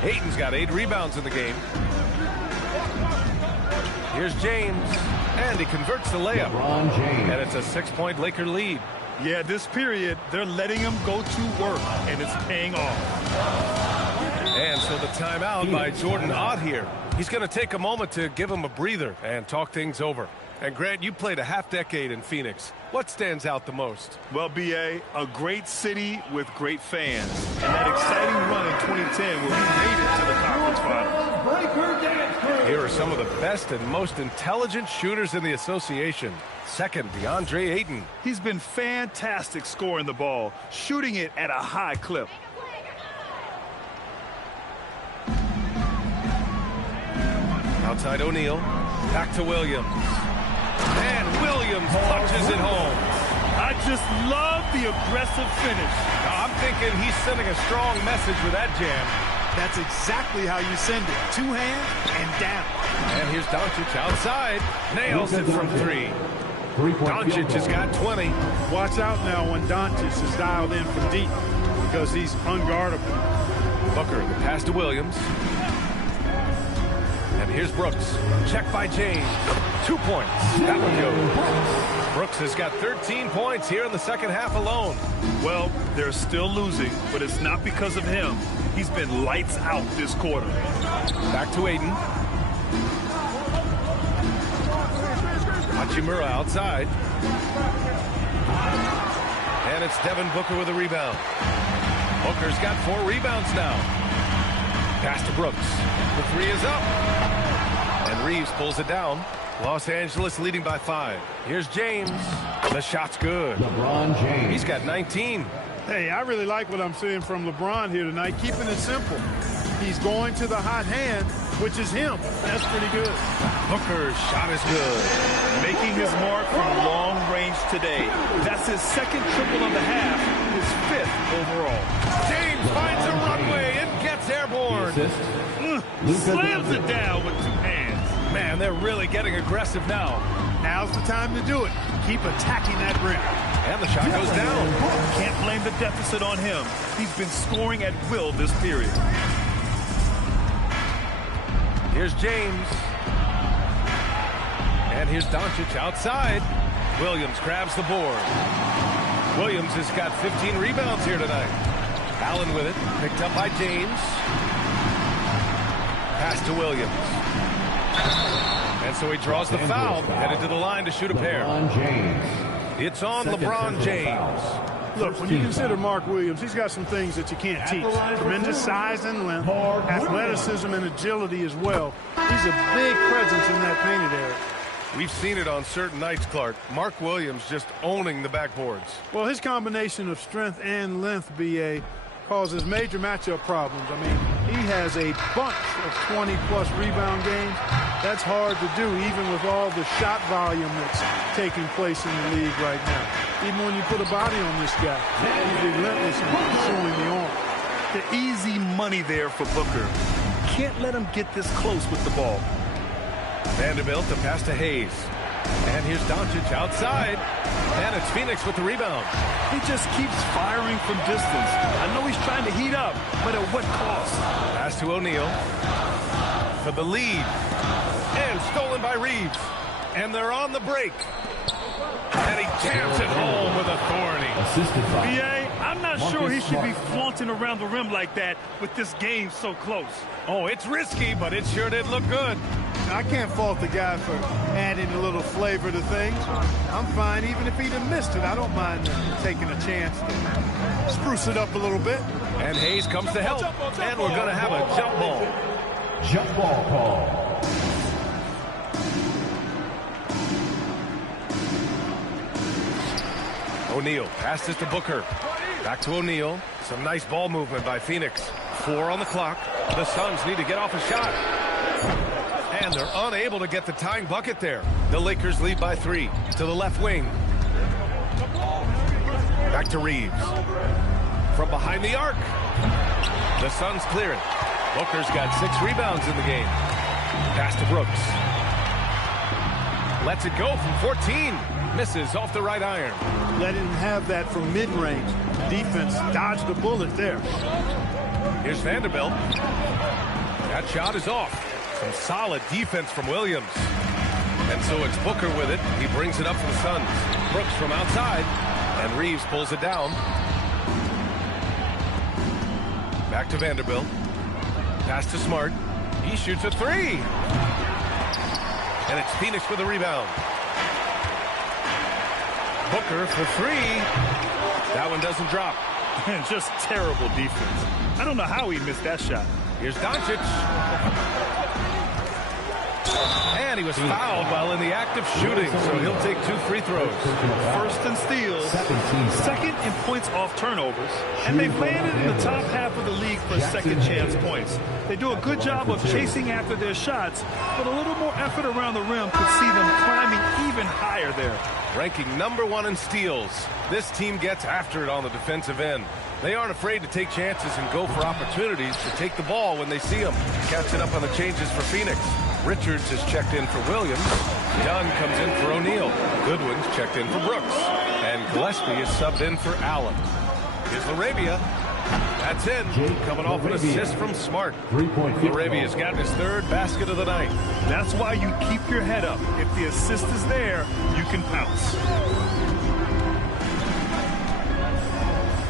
Ayton's got 8 rebounds in the game. Here's James. And he converts the layup. And it's a 6-point Laker lead. Yeah, this period, they're letting him go to work, and it's paying off. And so the timeout by Jordan Ott here. He's going to take a moment to give him a breather and talk things over. And Grant, you played a half-decade in Phoenix. What stands out the most? Well, B.A., a great city with great fans. And that exciting run in 2010 where we made it to the conference finals. Here are some of the best and most intelligent shooters in the association. Second, DeAndre Ayton. He's been fantastic scoring the ball, shooting it at a high clip. Outside O'Neal. Back to Williams. And Williams punches it home. I just love the aggressive finish. Now, I'm thinking he's sending a strong message with that jam. That's exactly how you send it. 2 hands and down. And here's Doncic outside. Nails it from 3. Doncic has got 20. Watch out now when Doncic is dialed in from deep because he's unguardable. Booker, the pass to Williams. And here's Brooks. Check by James. 2 points. That one goes. Brooks has got 13 points here in the second half alone. Well, they're still losing, but it's not because of him. He's been lights out this quarter. Back to Ayton. Hachimura outside. And it's Devin Booker with a rebound. Booker's got 4 rebounds now. Pass to Brooks. The 3 is up. And Reeves pulls it down. Los Angeles leading by 5. Here's James. The shot's good. LeBron James. He's got 19. Hey, I really like what I'm seeing from LeBron here tonight, keeping it simple. He's going to the hot hand, which is him. That's pretty good. Booker's shot is good. Making his mark from long range today. That's his second triple of the half, his 5th overall. James finds a runway and gets airborne. Slams it down with 2 hands. Man, they're really getting aggressive now. Now's the time to do it. Keep attacking that rim. And the shot goes down. Can't blame the deficit on him. He's been scoring at will this period. Here's James. And here's Doncic outside. Williams grabs the board. Williams has got 15 rebounds here tonight. Allen with it. Picked up by James. Pass to Williams. And so he draws the foul. Headed to the line to shoot a pair. It's on LeBron James. Look, when you consider Mark Williams, he's got some things that you can't teach. Tremendous size and length, athleticism and agility as well. He's a big presence in that painted area. We've seen it on certain nights, Clark. Mark Williams just owning the backboards. Well, his combination of strength and length, B.A., causes major matchup problems. I mean, he has a bunch of 20-plus rebound games. That's hard to do, even with all the shot volume that's taking place in the league right now. Even when you put a body on this guy, he's relentless in pursuing the arm. The easy money there for Booker. Can't let him get this close with the ball. Vanderbilt to pass to Hayes. And here's Doncic outside. And it's Phoenix with the rebound. He just keeps firing from distance. I know he's trying to heat up, but at what cost? Pass to O'Neal for the lead. And stolen by Reeves. And they're on the break. And he jams it home with authority. B.A., I'm not sure he should be flaunting around the rim like that with this game so close. Oh, it's risky, but it sure did look good. I can't fault the guy for adding a little flavor to things. I'm fine even if he'd have missed it. I don't mind taking a chance to spruce it up a little bit. And Hayes comes to help. And we're going to have a jump ball. Jump ball call. O'Neal passes to Booker. Back to O'Neal. Some nice ball movement by Phoenix. 4 on the clock. The Suns need to get off a shot. And they're unable to get the tying bucket there. The Lakers lead by 3 to the left wing. Back to Reeves. From behind the arc. The Suns clear it. Booker's got 6 rebounds in the game. Pass to Brooks. Lets it go from 14. Misses off the right iron. Letting him have that from mid-range. Defense dodged the bullet there. Here's Vanderbilt. That shot is off. Some solid defense from Williams. And so it's Booker with it. He brings it up for the Suns. Brooks from outside. And Reeves pulls it down. Back to Vanderbilt. Pass to Smart. He shoots a 3. And it's Phoenix with a rebound. Booker for 3. That one doesn't drop. Just terrible defense. I don't know how he missed that shot. Here's Doncic. And he was fouled while in the act of shooting, so he'll take 2 free throws. First in steals, second in points off turnovers, and they've landed in the top half of the league for second chance points. They do a good job of chasing after their shots, but a little more effort around the rim could see them climbing even higher there. Ranking #1 in steals, this team gets after it on the defensive end. They aren't afraid to take chances and go for opportunities to take the ball when they see them. Catching up on the changes for Phoenix. Richards has checked in for Williams. Dunn comes in for O'Neal. Goodwin's checked in for Brooks. And Gillespie is subbed in for Allen. Here's Laravia. That's in. Coming off an assist from Smart. Laravia's gotten his 3rd basket of the night. That's why you keep your head up. If the assist is there, you can pounce.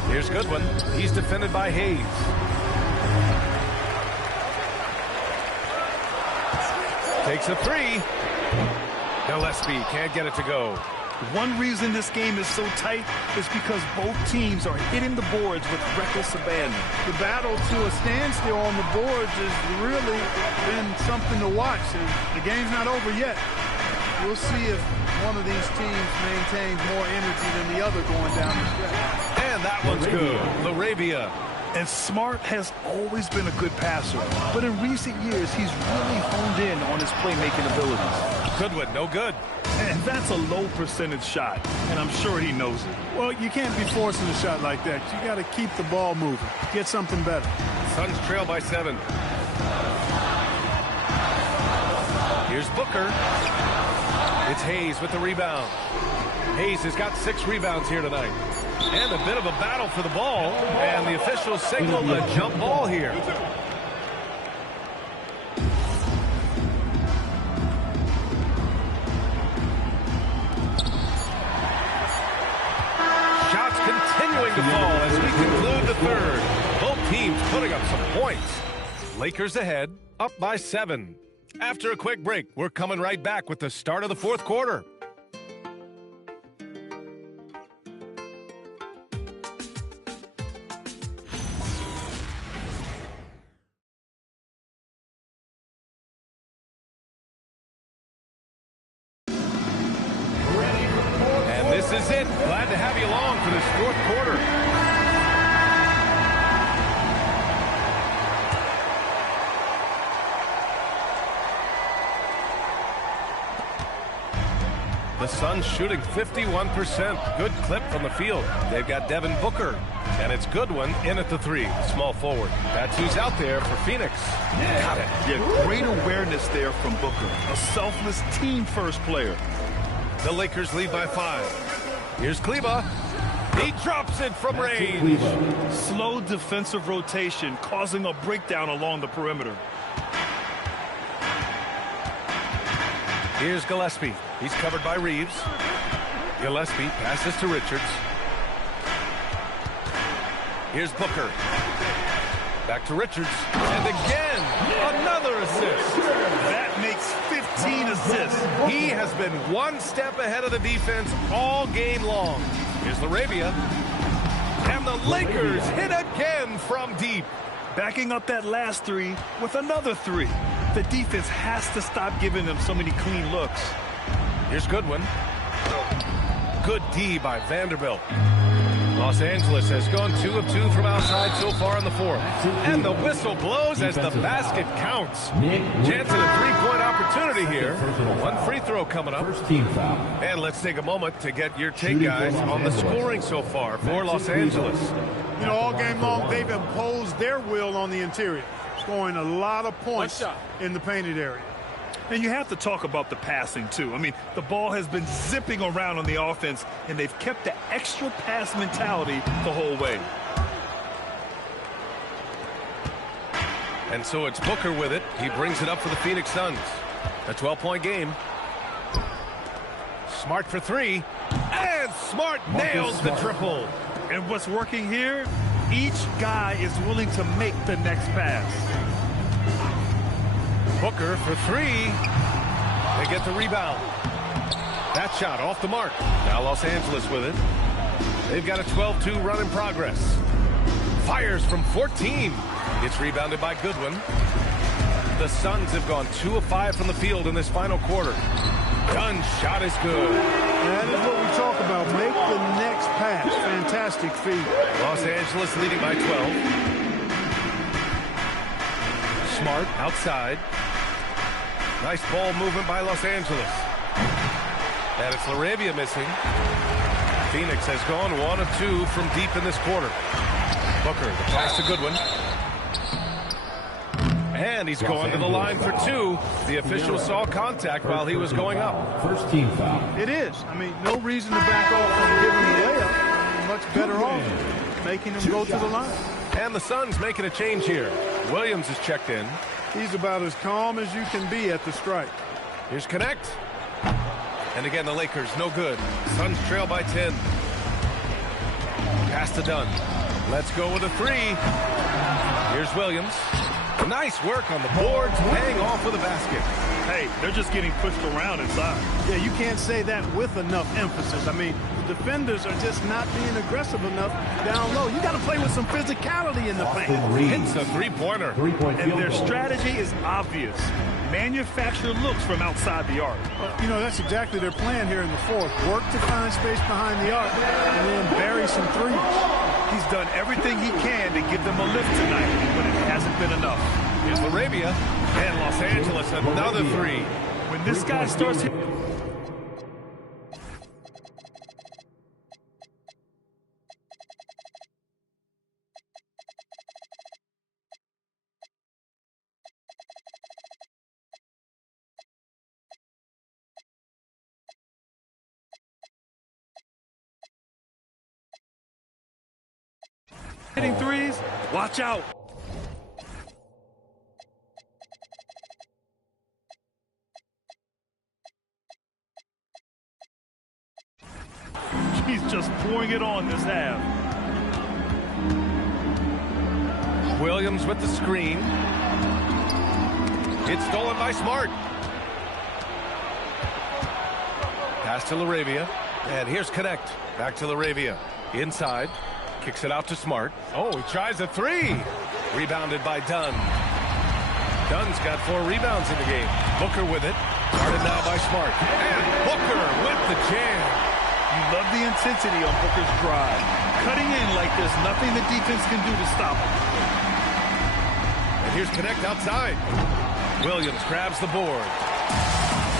Here's Goodwin. He's defended by Hayes. Takes a 3. Gillespie can't get it to go. One reason this game is so tight is because both teams are hitting the boards with reckless abandon. The battle to a standstill on the boards has really been something to watch. The game's not over yet. We'll see if one of these teams maintains more energy than the other going down the stretch. And that one's good. LaRavia. And Smart has always been a good passer, but in recent years, he's really honed in on his playmaking abilities. Goodwin, no good. And that's a low percentage shot, and I'm sure he knows it. Well, you can't be forcing a shot like that. You got to keep the ball moving. Get something better. Suns trail by 7. Here's Booker. It's Hayes with the rebound. Hayes has got 6 rebounds here tonight. And a bit of a battle for the ball. And the officials signal a jump ball here. Shots continuing to fall as we conclude the third. Both teams putting up some points. Lakers ahead, up by 7. After a quick break, we're coming right back with the start of the fourth quarter. And this is it. Glad to have you along for this fourth quarter. The Suns shooting 51%. Good clip from the field. They've got Devin Booker. And it's Goodwin in at the 3, small forward. That's who's out there for Phoenix. Got it. Yeah, great awareness there from Booker. A selfless team-first player. The Lakers lead by 5. Here's Kleba. He drops it from range. Slow defensive rotation, causing a breakdown along the perimeter. Here's Gillespie. He's covered by Reeves. Gillespie passes to Richards. Here's Booker. Back to Richards. And again, another assist. That makes 15 assists. He has been one step ahead of the defense all game long. Here's LaRavia. And the Lakers hit again from deep. Backing up that last 3 with another 3. The defense has to stop giving them so many clean looks. Here's Goodwin. Good D by Vanderbilt. Los Angeles has gone 2 of 2 from outside so far in the fourth. And the whistle blows as the basket counts. Chance at a three-point opportunity here. One free throw coming up. And let's take a moment to get your take, guys, on the scoring so far for Los Angeles. You know, all game long, they've imposed their will on the interior, scoring a lot of points in the painted area. And you have to talk about the passing, too. I mean, the ball has been zipping around on the offense, and they've kept the extra pass mentality the whole way. And so it's Booker with it. He brings it up for the Phoenix Suns. A 12-point game. Smart for 3. And Smart nails the triple. And what's working here? Each guy is willing to make the next pass. Booker for 3. They get the rebound. That shot off the mark. Now Los Angeles with it. They've got a 12-2 run in progress. Fires from 14. It's rebounded by Goodwin. The Suns have gone 2 of 5 from the field in this final quarter. Dunn's shot is good. That is what we talk about. Make the next pass. Fantastic feed. Los Angeles leading by 12. Smart outside. Nice ball movement by Los Angeles. And it's LaRavia missing. Phoenix has gone 1 of 2 from deep in this quarter. Booker, the pass to Goodwin. And he's going to the line for 2. The official saw contact while he was going up. First team foul. It is. I mean, no reason to back off from giving the layup. Much better off making him go to the line. And the Suns making a change here. Williams is checked in. He's about as calm as you can be at the strike. Here's Connect. And again, the Lakers, no good. Suns trail by 10. Pass to Dunn. Let's go with a 3. Here's Williams. Nice work on the boards, paying off with a basket. Hey, they're just getting pushed around inside. Yeah, you can't say that with enough emphasis. I mean, the defenders are just not being aggressive enough down low. You got to play with some physicality in the paint. Hits a three-pointer. And their strategy is obvious. Manufacture looks from outside the arc. You know, that's exactly their plan here in the fourth. Work to find space behind the arc and then bury some threes. He's done everything he can to give them a lift tonight, but it hasn't been enough. Here's LaRavia. And Los Angeles, another three. When this guy starts hitting... hitting threes, watch out. He's just pouring it on this half. Williams with the screen. It's stolen by Smart. Pass to LaRavia. And here's Connect. Back to LaRavia. Inside. Kicks it out to Smart. Oh, he tries a three. Rebounded by Dunn. Dunn's got 4 rebounds in the game. Booker with it. Guarded now by Smart. And Booker with the jam. You love the intensity on Booker's drive. Cutting in like there's nothing the defense can do to stop him. And here's Connect outside. Williams grabs the board.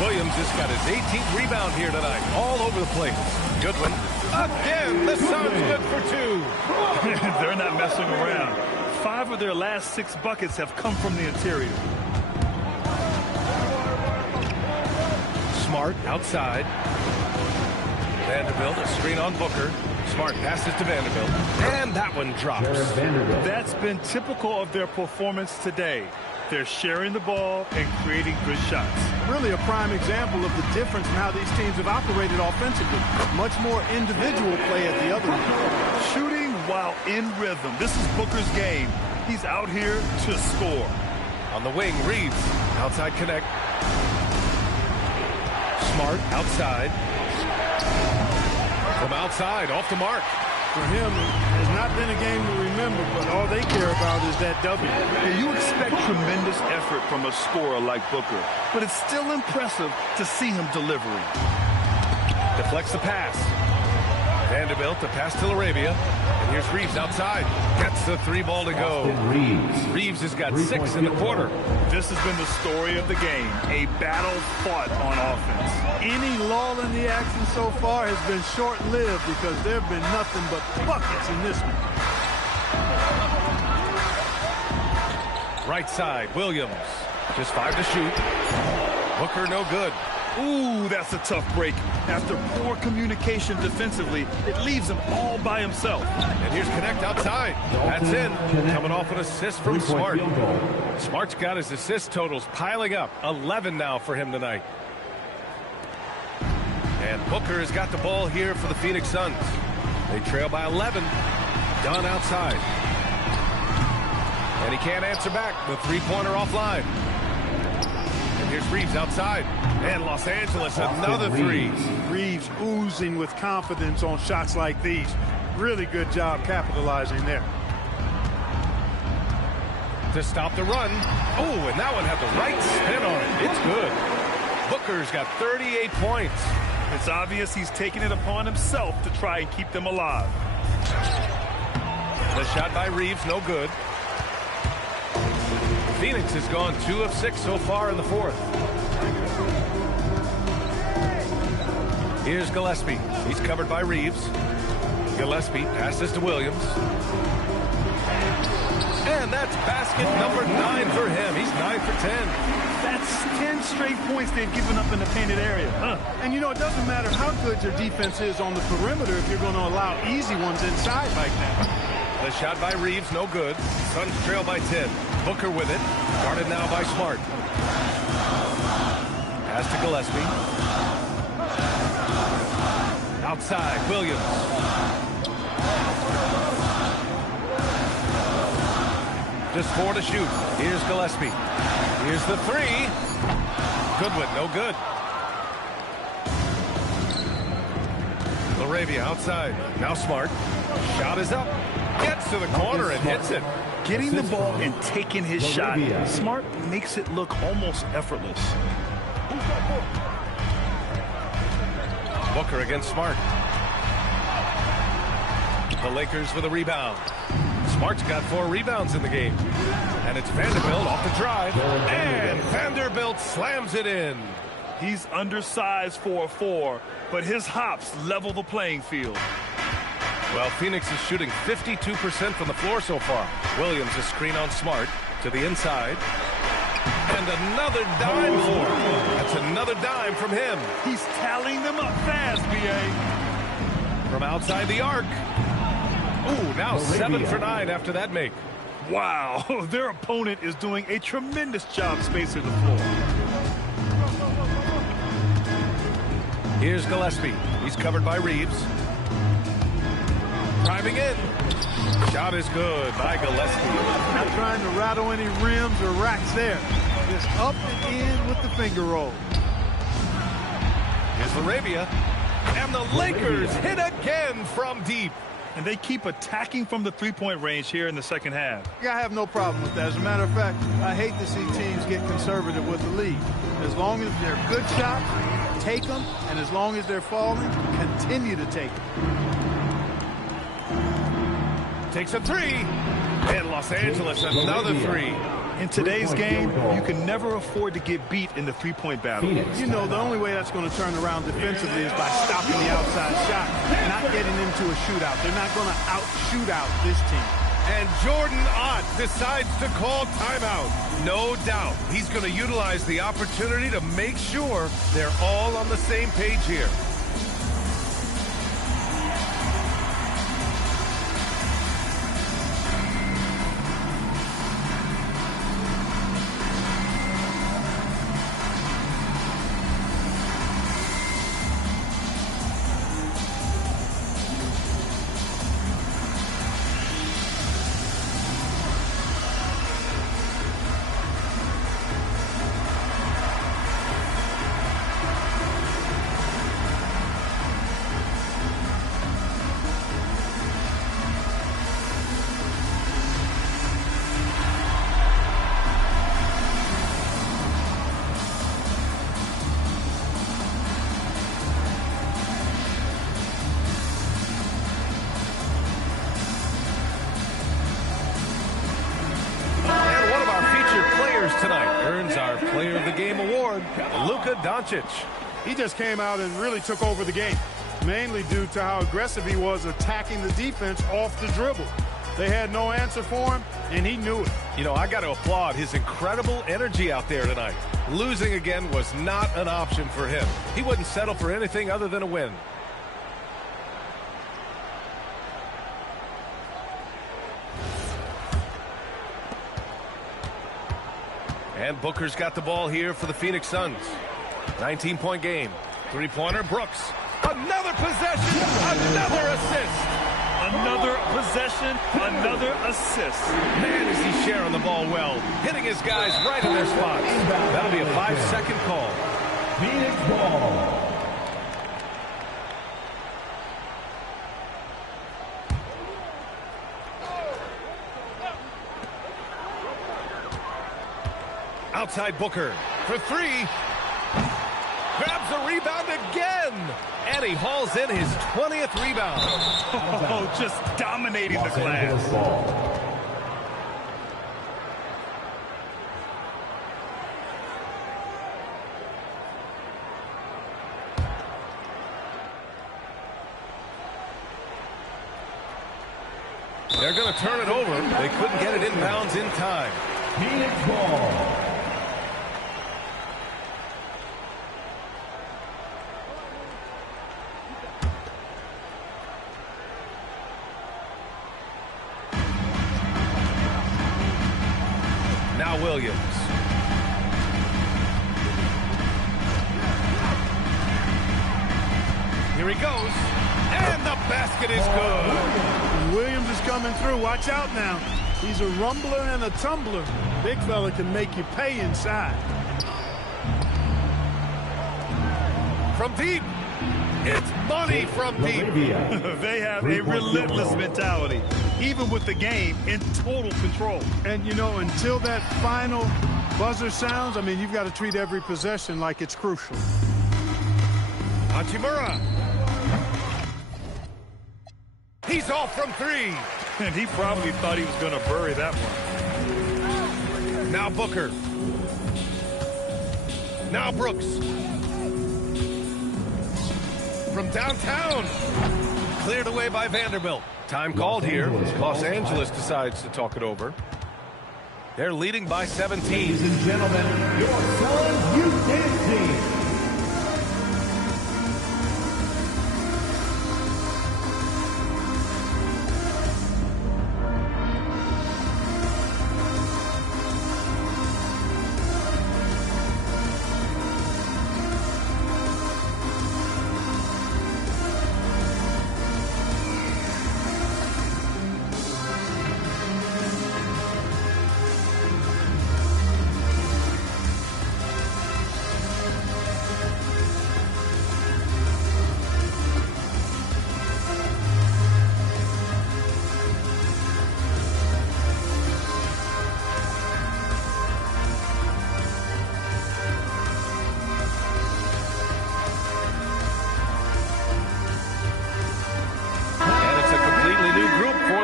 Williams has got his 18th rebound here tonight. All over the place. Goodwin. Again, the Suns good for 2. They're not messing around. 5 of their last 6 buckets have come from the interior. Smart outside. Vanderbilt, a screen on Booker. Smart passes to Vanderbilt. And that one drops. That's been typical of their performance today. They're sharing the ball and creating good shots. Really a prime example of the difference in how these teams have operated offensively. Much more individual play at the other end. Shooting while in rhythm. This is Booker's game. He's out here to score. On the wing, Reeves. Outside Connect. Smart outside. From outside, off the mark. For him, it has not been a game to remember, but all they care about is that W. You expect tremendous effort from a scorer like Booker, but it's still impressive to see him delivering. Deflects the pass. Vanderbilt, the pass to LaRavia. And here's Reeves outside. Gets the 3 ball to go. Reeves has got 6 in the quarter. This has been the story of the game. A battle fought on offense. Any lull in the action so far has been short-lived because there have been nothing but buckets in this one. Right side, Williams. Just 5 to shoot. Booker no good. Ooh, that's a tough break. After poor communication defensively, it leaves him all by himself. And here's Connect outside. That's in. Coming off an assist from Smart. Smart's got his assist totals piling up. 11 now for him tonight. And Booker has got the ball here for the Phoenix Suns. They trail by 11. Dunn outside. And he can't answer back. The 3-pointer offline. And here's Reeves outside. And Los Angeles, another 3. Reeves oozing with confidence on shots like these. Really good job capitalizing there. To stop the run. Oh, and that one had the right spin on it. It's good. Booker's got 38 points. It's obvious he's taking it upon himself to try and keep them alive. The shot by Reeves, no good. Phoenix has gone 2 of 6 so far in the 4th. Here's Gillespie. He's covered by Reeves. Gillespie passes to Williams. And that's basket number 9 for him. He's 9 for 10. That's 10 straight points they've given up in the painted area. And, you know, it doesn't matter how good your defense is on the perimeter if you're going to allow easy ones inside like that. The shot by Reeves, no good. Suns trail by 10. Booker with it. Guarded now by Smart. Pass to Gillespie. Outside, Williams. Just 4 to shoot. Here's Gillespie. Here's the 3. Goodwin, no good. Laravia outside. Now Smart. Shot is up. Gets to the corner and hits it. Getting the ball and taking his shot, Smart makes it look almost effortless. Booker against Smart. The Lakers with a rebound. Smart's got 4 rebounds in the game. And it's Vanderbilt off the drive. And Vanderbilt slams it in. He's undersized for a 4, but his hops level the playing field. Well, Phoenix is shooting 52% from the floor so far. Williams a screen on Smart to the inside. And another dime for him. That's another dime from him. He's tallying them up fast, B.A. From outside the arc. Ooh, now 7 for 9 after that make. Wow, their opponent is doing a tremendous job spacing the floor. Here's Gillespie. He's covered by Reeves. Driving in. Shot is good by Gillespie. Not trying to rattle any rims or racks there. Just up and in with the finger roll. Here's Laravia. And the Lakers hit again from deep. And they keep attacking from the three-point range here in the second half. I have no problem with that. As a matter of fact, I hate to see teams get conservative with the lead. As long as they're good shots, take them. And as long as they're falling, continue to take them. Takes a 3. And Los Angeles another 3. In today's game, you can never afford to get beat in the three-point battle. You know, the only way that's going to turn around defensively is by stopping the outside shot, not getting into a shootout. They're not going to out-shoot out this team. And Jordan Ott decides to call timeout. No doubt he's going to utilize the opportunity to make sure they're all on the same page here. Tonight earns our Player of the Game award, Luka Doncic. He just came out and really took over the game, mainly due to how aggressive he was attacking the defense off the dribble. They had no answer for him, and he knew it. You know, I got to applaud his incredible energy out there tonight. Losing again was not an option for him. He wouldn't settle for anything other than a win. And Booker's got the ball here for the Phoenix Suns. 19-point game. Three-pointer, Brooks. Another possession, another assist. Another possession, another assist. Man, is he sharing the ball well. Hitting his guys right in their spots. That'll be a 5-second call. Phoenix ball. Outside Booker for 3. Grabs the rebound again. And he hauls in his 20th rebound. Oh, just dominating the glass. They're going to turn it over. They couldn't get it inbounds in time. Phoenix ball. Now Williams. Here he goes. And the basket is good. Williams is coming through. Watch out now. He's a rumbler and a tumbler. Big fella can make you pay inside. From deep. It's money from deep. They have a relentless mentality, even with the game in total control. And, you know, until that final buzzer sounds, I mean, you've got to treat every possession like it's crucial. Hachimura. He's off from three. And he probably thought he was going to bury that one. Now Booker. Now Brooks. From downtown. Cleared away by Vanderbilt. Time called here. Los Angeles decides to talk it over. They're leading by 17. Ladies and gentlemen, your Suns Youth Dance Team.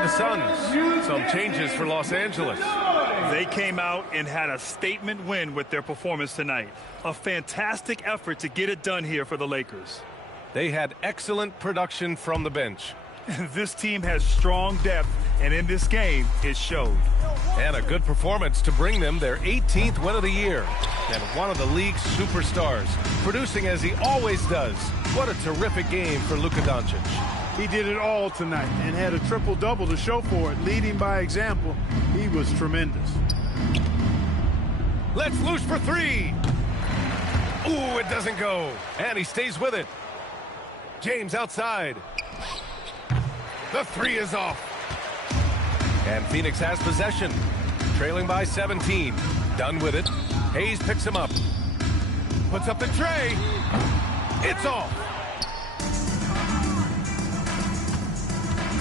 Suns. Some changes for Los Angeles. They came out and had a statement win with their performance tonight. A fantastic effort to get it done here for the Lakers. They had excellent production from the bench. This team has strong depth, and in this game, it showed. And a good performance to bring them their 18th win of the year. And one of the league's superstars, producing as he always does. What a terrific game for Luka Doncic. He did it all tonight and had a triple-double to show for it. Leading by example, he was tremendous. Let's loose for three. Ooh, it doesn't go. And he stays with it. James outside. The three is off. And Phoenix has possession. Trailing by 17. Done with it. Hayes picks him up. Puts up the tray. It's off.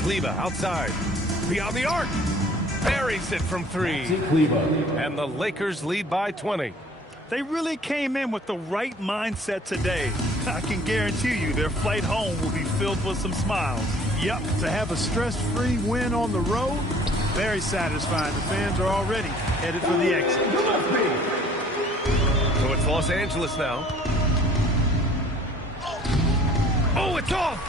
Kleber outside. Beyond the arc. Buries it from three. And the Lakers lead by 20. They really came in with the right mindset today. I can guarantee you their flight home will be filled with some smiles. Yep, to have a stress-free win on the road, very satisfying. The fans are already headed for the exit. So it's Los Angeles now. Oh, it's off!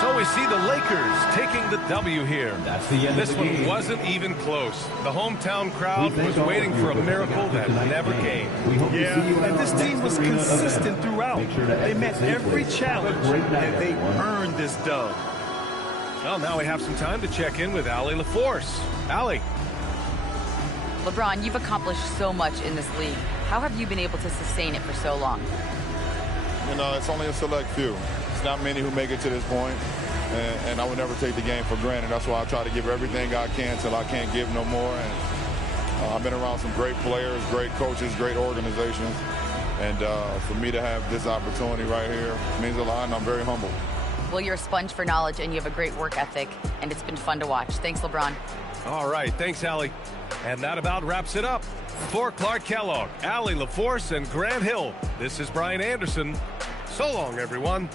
So we see the Lakers taking the W here. That's the end this of the one game. Wasn't even close. The hometown crowd was waiting for a miracle that never came. Yeah, and this team was consistent throughout. They met every challenge, and they earned this dub. Well, now we have some time to check in with Allie LaForce. Allie. LeBron, you've accomplished so much in this league. How have you been able to sustain it for so long? You know, it's only a select few. It's not many who make it to this point, and I would never take the game for granted. That's why I try to give everything I can till I can't give no more. And I've been around some great players, great coaches, great organizations, and for me to have this opportunity right here means a lot, and I'm very humbled. Well, you're a sponge for knowledge, and you have a great work ethic, and it's been fun to watch. Thanks, LeBron. All right, thanks, Allie. And that about wraps it up. For Clark Kellogg, Allie LaForce, and Grant Hill, this is Brian Anderson. So long, everyone.